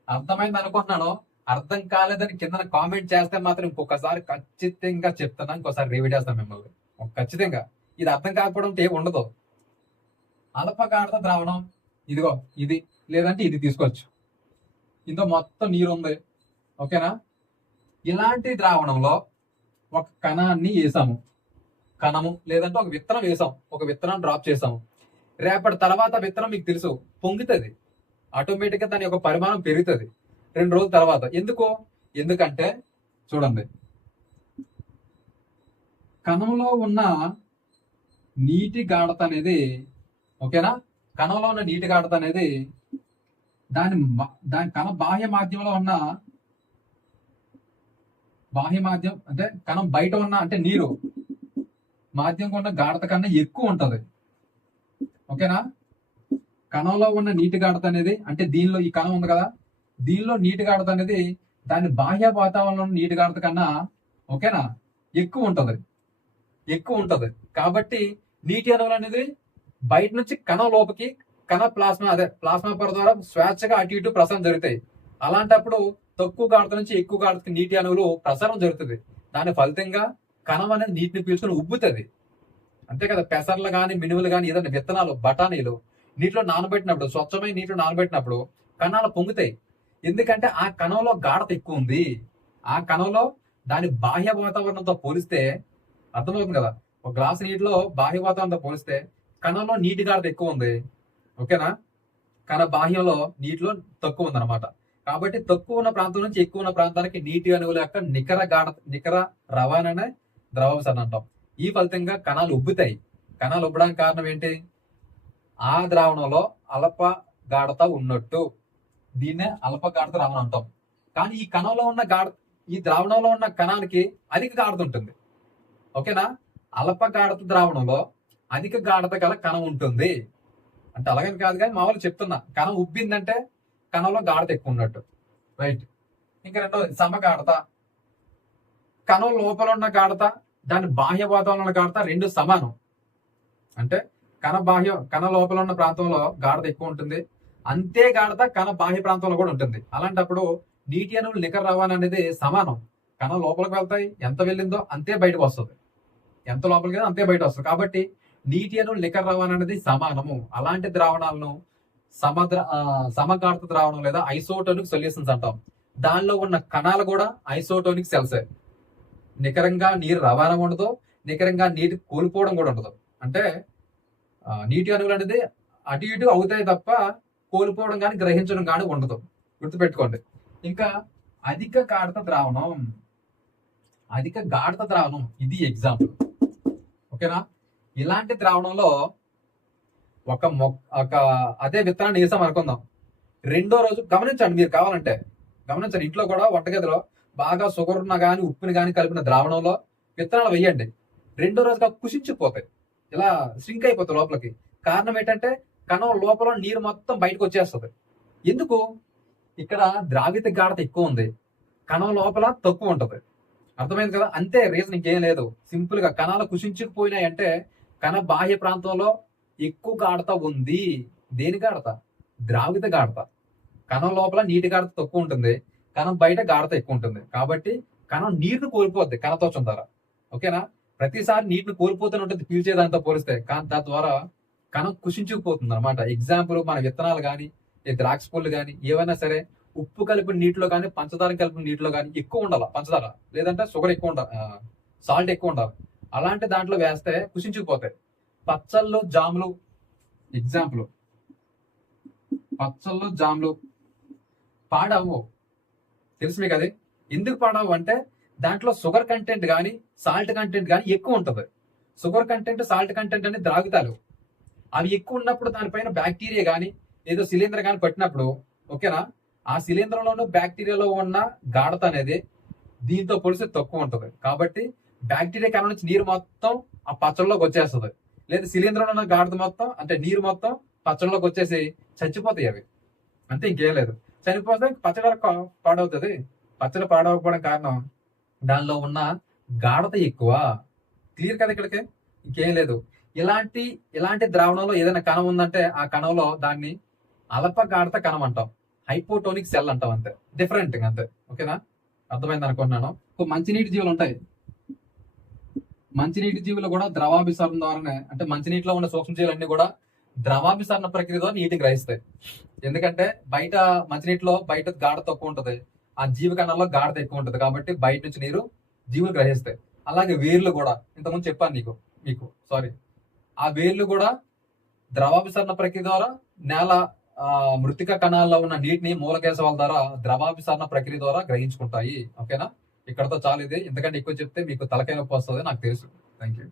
అర్థమైంది అనుకుంటున్నాను. అర్థం కాలేదని కింద కామెంట్ చేస్తే మాత్రం ఇంకొకసారి ఖచ్చితంగా చెప్తాను, ఇంకోసారి రివీడ్ చేస్తాను మిమ్మల్ని ఖచ్చితంగా. ఇది అర్థం కాకపోవడం ఏమి ఉండదు. అల్ప గాఢత ద్రావణం ఇదిగో ఇది, లేదంటే ఇది తీసుకోవచ్చు. ఇందులో మొత్తం నీరు ఉంది. ఓకేనా? ఇలాంటి ద్రావణంలో ఒక కణాన్ని వేసాము, కణము లేదంటే ఒక విత్తనం వేసాం, ఒక విత్తనం డ్రాప్ చేసాము. రేపటి తర్వాత విత్తనం మీకు తెలుసు పొంగుతుంది, ఆటోమేటిక్ గా దాని యొక్క పరిమాణం పెరుగుతుంది 2 రోజుల తర్వాత. ఎందుకంటే చూడండి, కణంలో ఉన్న నీటి గాఢత అనేది, ఓకేనా, కణంలో ఉన్న నీటి గాఢత అనేది దాని కణ బాహ్య మాధ్యంలో ఉన్న, బాహ్య మాధ్యం అంటే కణం బయట ఉన్న, అంటే నీరు మాధ్యంగా ఉన్న గాఢత కన్నా ఎక్కువ ఉంటది. ఓకేనా? కణంలో ఉన్న నీటి గాఢత అనేది, అంటే దీనిలో ఈ కణం ఉంది కదా, దీనిలో నీటి గాఢత అనేది దాని బాహ్య వాతావరణంలో నీటి గాఢత కన్నా, ఓకేనా, ఎక్కువ ఉంటది. కాబట్టి నీటి అణువులు అనేది బయట నుంచి కణం లోపలికి, కణ ప్లాస్మా పొర ద్వారా స్వేచ్ఛగా అటు ఇటు ప్రసారం జరుగుతాయి. అలాంటప్పుడు తక్కువ గాఢత నుంచి ఎక్కువ గాఢతకి నీటి అణువులు ప్రసారం జరుగుతుంది. దాని ఫలితంగా కణం అనేది నీటిని పీల్చుకొని ఉబ్బుతుంది. అంతే కదా. పెసర్లు కానీ, మినుములు కానీ, ఏదైనా విత్తనాలు, బఠానీలు నీటిలో నానబెట్టినప్పుడు, స్వచ్ఛమైన నీటిలో నానబెట్టినప్పుడు కణాలు పొంగుతాయి. ఎందుకంటే ఆ కణంలో గాఢత ఎక్కువ ఉంది. ఆ కణంలో దాని బాహ్య వాతావరణంతో పోలిస్తే, అర్థమవుతుంది కదా, ఒక గ్లాసు నీటిలో బాహ్య వాతావరణంతో పోలిస్తే కణంలో నీటి గాఢత ఎక్కువ ఉంది. ఓకేనా? కణ బాహ్యంలో నీటిలో తక్కువ ఉంది అనమాట. కాబట్టి తక్కువ ఉన్న ప్రాంతం నుంచి ఎక్కువ ఉన్న ప్రాంతానికి నీటి అణువుల యొక్క నికర రవాణానే ద్రవాభిసరణ అంటాం. ఈ ఫలితంగా కణాలు ఉబ్బుతాయి. కణాలు ఉబ్బడానికి కారణం ఏంటి? ఆ ద్రావణంలో అల్ప గాఢత ఉన్నట్టు, దీన్నే అల్ప గాఢత ద్రావణం అంటాం. కానీ ఈ కణంలో ఉన్న ఈ ద్రావణంలో ఉన్న కణానికి అధిక గాఢత ఉంటుంది. ఓకేనా? అల్ప గాఢత ద్రావణంలో అధిక గాఢత గల కణం ఉంటుంది. అంటే అలాగని కాదు, కానీ మామూలు చెప్తున్నా, కణం ఉబ్బిందంటే కణంలో గాఢత ఎక్కువ ఉన్నట్టు. రైట్. ఇంకా రెండోది సమగాఢత. కణం లోపల ఉన్న గాఢత, దాని బాహ్య వాతావరణ గాఢత రెండు సమానం. అంటే కణ లోపల ఉన్న ప్రాంతంలో గాఢత ఎక్కువ ఉంటుంది, అంతే గాఢత కణ బాహ్య ప్రాంతంలో కూడా ఉంటుంది. అలాంటప్పుడు నీటి అణువులు నికర రవాణా అనేది సమానం. కణం లోపలికి వెళ్తాయి, ఎంత వెళ్ళిందో అంతే బయటకు వస్తుంది, ఎంత లోపలికి అంతే బయట వస్తుంది. కాబట్టి నీటి అణువులు నికర రవాణా అనేది సమానము. అలాంటి ద్రావణాలను సమగాఢత ద్రావణం లేదా ఐసోటోనిక్ సొల్యూషన్స్ అంటాం. దానిలో ఉన్న కణాలు కూడా ఐసోటోనిక్ సెల్సే. నికరంగా నీరు రవాణా ఉండదు, నికరంగా నీటి కోల్పోవడం కూడా ఉండదు. అంటే నీటి అణువులు అనేది అటు ఇటు అవుతాయి తప్ప కోల్పోవడం కానీ గ్రహించడం కానీ ఉండదు. గుర్తుపెట్టుకోండి. ఇంకా అధిక గాఢత ద్రావణం, అధిక గాఢత ద్రావణం ఇది ఎగ్జాంపుల్. ఓకేనా? ఇలాంటి ద్రావణంలో ఒక అదే విత్తనాన్ని వేసాం అనుకుందాం. రెండో రోజు గమనించండి, మీరు కావాలంటే గమనించండి, ఇంట్లో కూడా వంటగదిలో బాగా షుగర్ ఉన్న కానీ ఉప్పుని కానీ కలిపిన ద్రావణంలో విత్తనాలు వేయండి. రెండో రోజుగా కుషించిపోతాయి, ఇలా సింక్ అయిపోతాయి లోపలికి. కారణం ఏంటంటే కణం లోపల నీరు మొత్తం బయటకు వచ్చేస్తుంది. ఎందుకు? ఇక్కడ ద్రావిత గాఢత ఎక్కువ ఉంది, కణం లోపల తక్కువ ఉంటది. అర్థమైంది కదా? అంతే, రీజన్ ఇంకేం లేదు. సింపుల్ గా కణాలు కుషించుకుపోయినాయి అంటే కణ బాహ్య ప్రాంతంలో ఎక్కువ గాఢత ఉంది. దేని గాఢత? ద్రావిత గాఢత. కణం లోపల నీటి గాఢత తక్కువ ఉంటుంది, కణం బయట గాఢత ఎక్కువ ఉంటుంది. కాబట్టి కణం నీరుని కోల్పోద్ది కణతోచం ద్వారా. ఓకేనా? ప్రతిసారి నీటిని కోల్పోతూనే ఉంటుంది పీల్చేదాంతో పోలిస్తే. కానీ దాని ద్వారా కణం కుషించుకుపోతుంది అనమాట. ఎగ్జాంపుల్ మన విత్తనాలు కానీ, ఈ ద్రాక్ష పళ్ళు కానీ ఏవైనా సరే ఉప్పు కలిపిన నీటిలో కానీ పంచదార కలిపిన నీటిలో కానీ ఎక్కువ ఉండాలి పంచదార, లేదంటే షుగర్ ఎక్కువ ఉండాలి, సాల్ట్ ఎక్కువ ఉండాలి. అలాంటి దాంట్లో వేస్తే కుషించుకుపోతాయి. పచ్చళ్ళు జాములు ఎగ్జాంపుల్. పచ్చళ్ళు జాములు పాడవు, తెలుసు మీకు అది. ఎందుకు పాడవు అంటే దాంట్లో షుగర్ కంటెంట్ కానీ సాల్ట్ కంటెంట్ కానీ ఎక్కువ ఉంటుంది. షుగర్ కంటెంట్ సాల్ట్ కంటెంట్ అనేది ద్రావితాలు, అవి ఎక్కువ ఉన్నప్పుడు దానిపైన బ్యాక్టీరియా కానీ ఏదో శిలీంధ్ర కానీ పట్టినప్పుడు, ఓకేనా, ఆ శిలీంధ్రంలోనూ బ్యాక్టీరియాలో ఉన్న గాఢత అనేది దీంతో పోలిస్తే తక్కువ ఉంటుంది. కాబట్టి బ్యాక్టీరియా కణం నుంచి నీరు మొత్తం ఆ పచ్చళ్ళలోకి వచ్చేస్తుంది. లేదా శిలీంధ్రంలో ఉన్న గాఢత మొత్తం అంటే నీరు మొత్తం పచ్చళ్ళలోకి వచ్చేసి చచ్చిపోతాయి అవి. అంతే, ఇంకేం లేదు. చనిపోతే పచ్చడి పాడవుతుంది. పచ్చడి పాడవకపోవడం కారణం దానిలో ఉన్న గాఢత ఎక్కువ. క్లియర్ కదా ఇక్కడికి? ఇంకేం లేదు. ఇలాంటి ద్రావణంలో ఏదైనా కణం ఉందంటే ఆ కణంలో దాన్ని అల్ప గాఢత కణం అంటాం, హైపోటోనిక్ సెల్ అంటాం. అంతే, డిఫరెంట్ అంతే. ఓకేనా? అర్థమైంది అనుకుంటున్నాను. మంచినీటి జీవులు ఉంటాయి. మంచినీటి జీవులు కూడా ద్రవాభిసరణ ద్వారానే, అంటే మంచినీటిలో ఉన్న సూక్ష్మజీవులన్నీ కూడా ద్రవాభిసరణ ప్రక్రియ ద్వారా నీటిని గ్రహిస్తాయి. ఎందుకంటే బయట మంచినీటిలో బయట గాఢత తక్కువ ఉంటుంది, ఆ జీవ కణాల్లో గాఢత ఎక్కువ ఉంటుంది. కాబట్టి బయట నుంచి నీరు జీవులు గ్రహిస్తాయి. అలాగే వేర్లు కూడా, ఇంతకుముందు చెప్పాను మీకు ఆ వేర్లు కూడా ద్రవాభిసరణ ప్రక్రియ ద్వారా నేల మృతిక కణాల్లో ఉన్న నీటిని మూలకేశవాల ద్వారా ద్రవాభిసరణ ప్రక్రియ ద్వారా గ్రహించుకుంటాయి. ఓకేనా? ఇక్కడతో చాలు. ఇది ఇంతకంటే ఎక్కువ చెప్తే మీకు తలకాయ నొప్పి వస్తుంది నాకు తెలుసు. Thank you.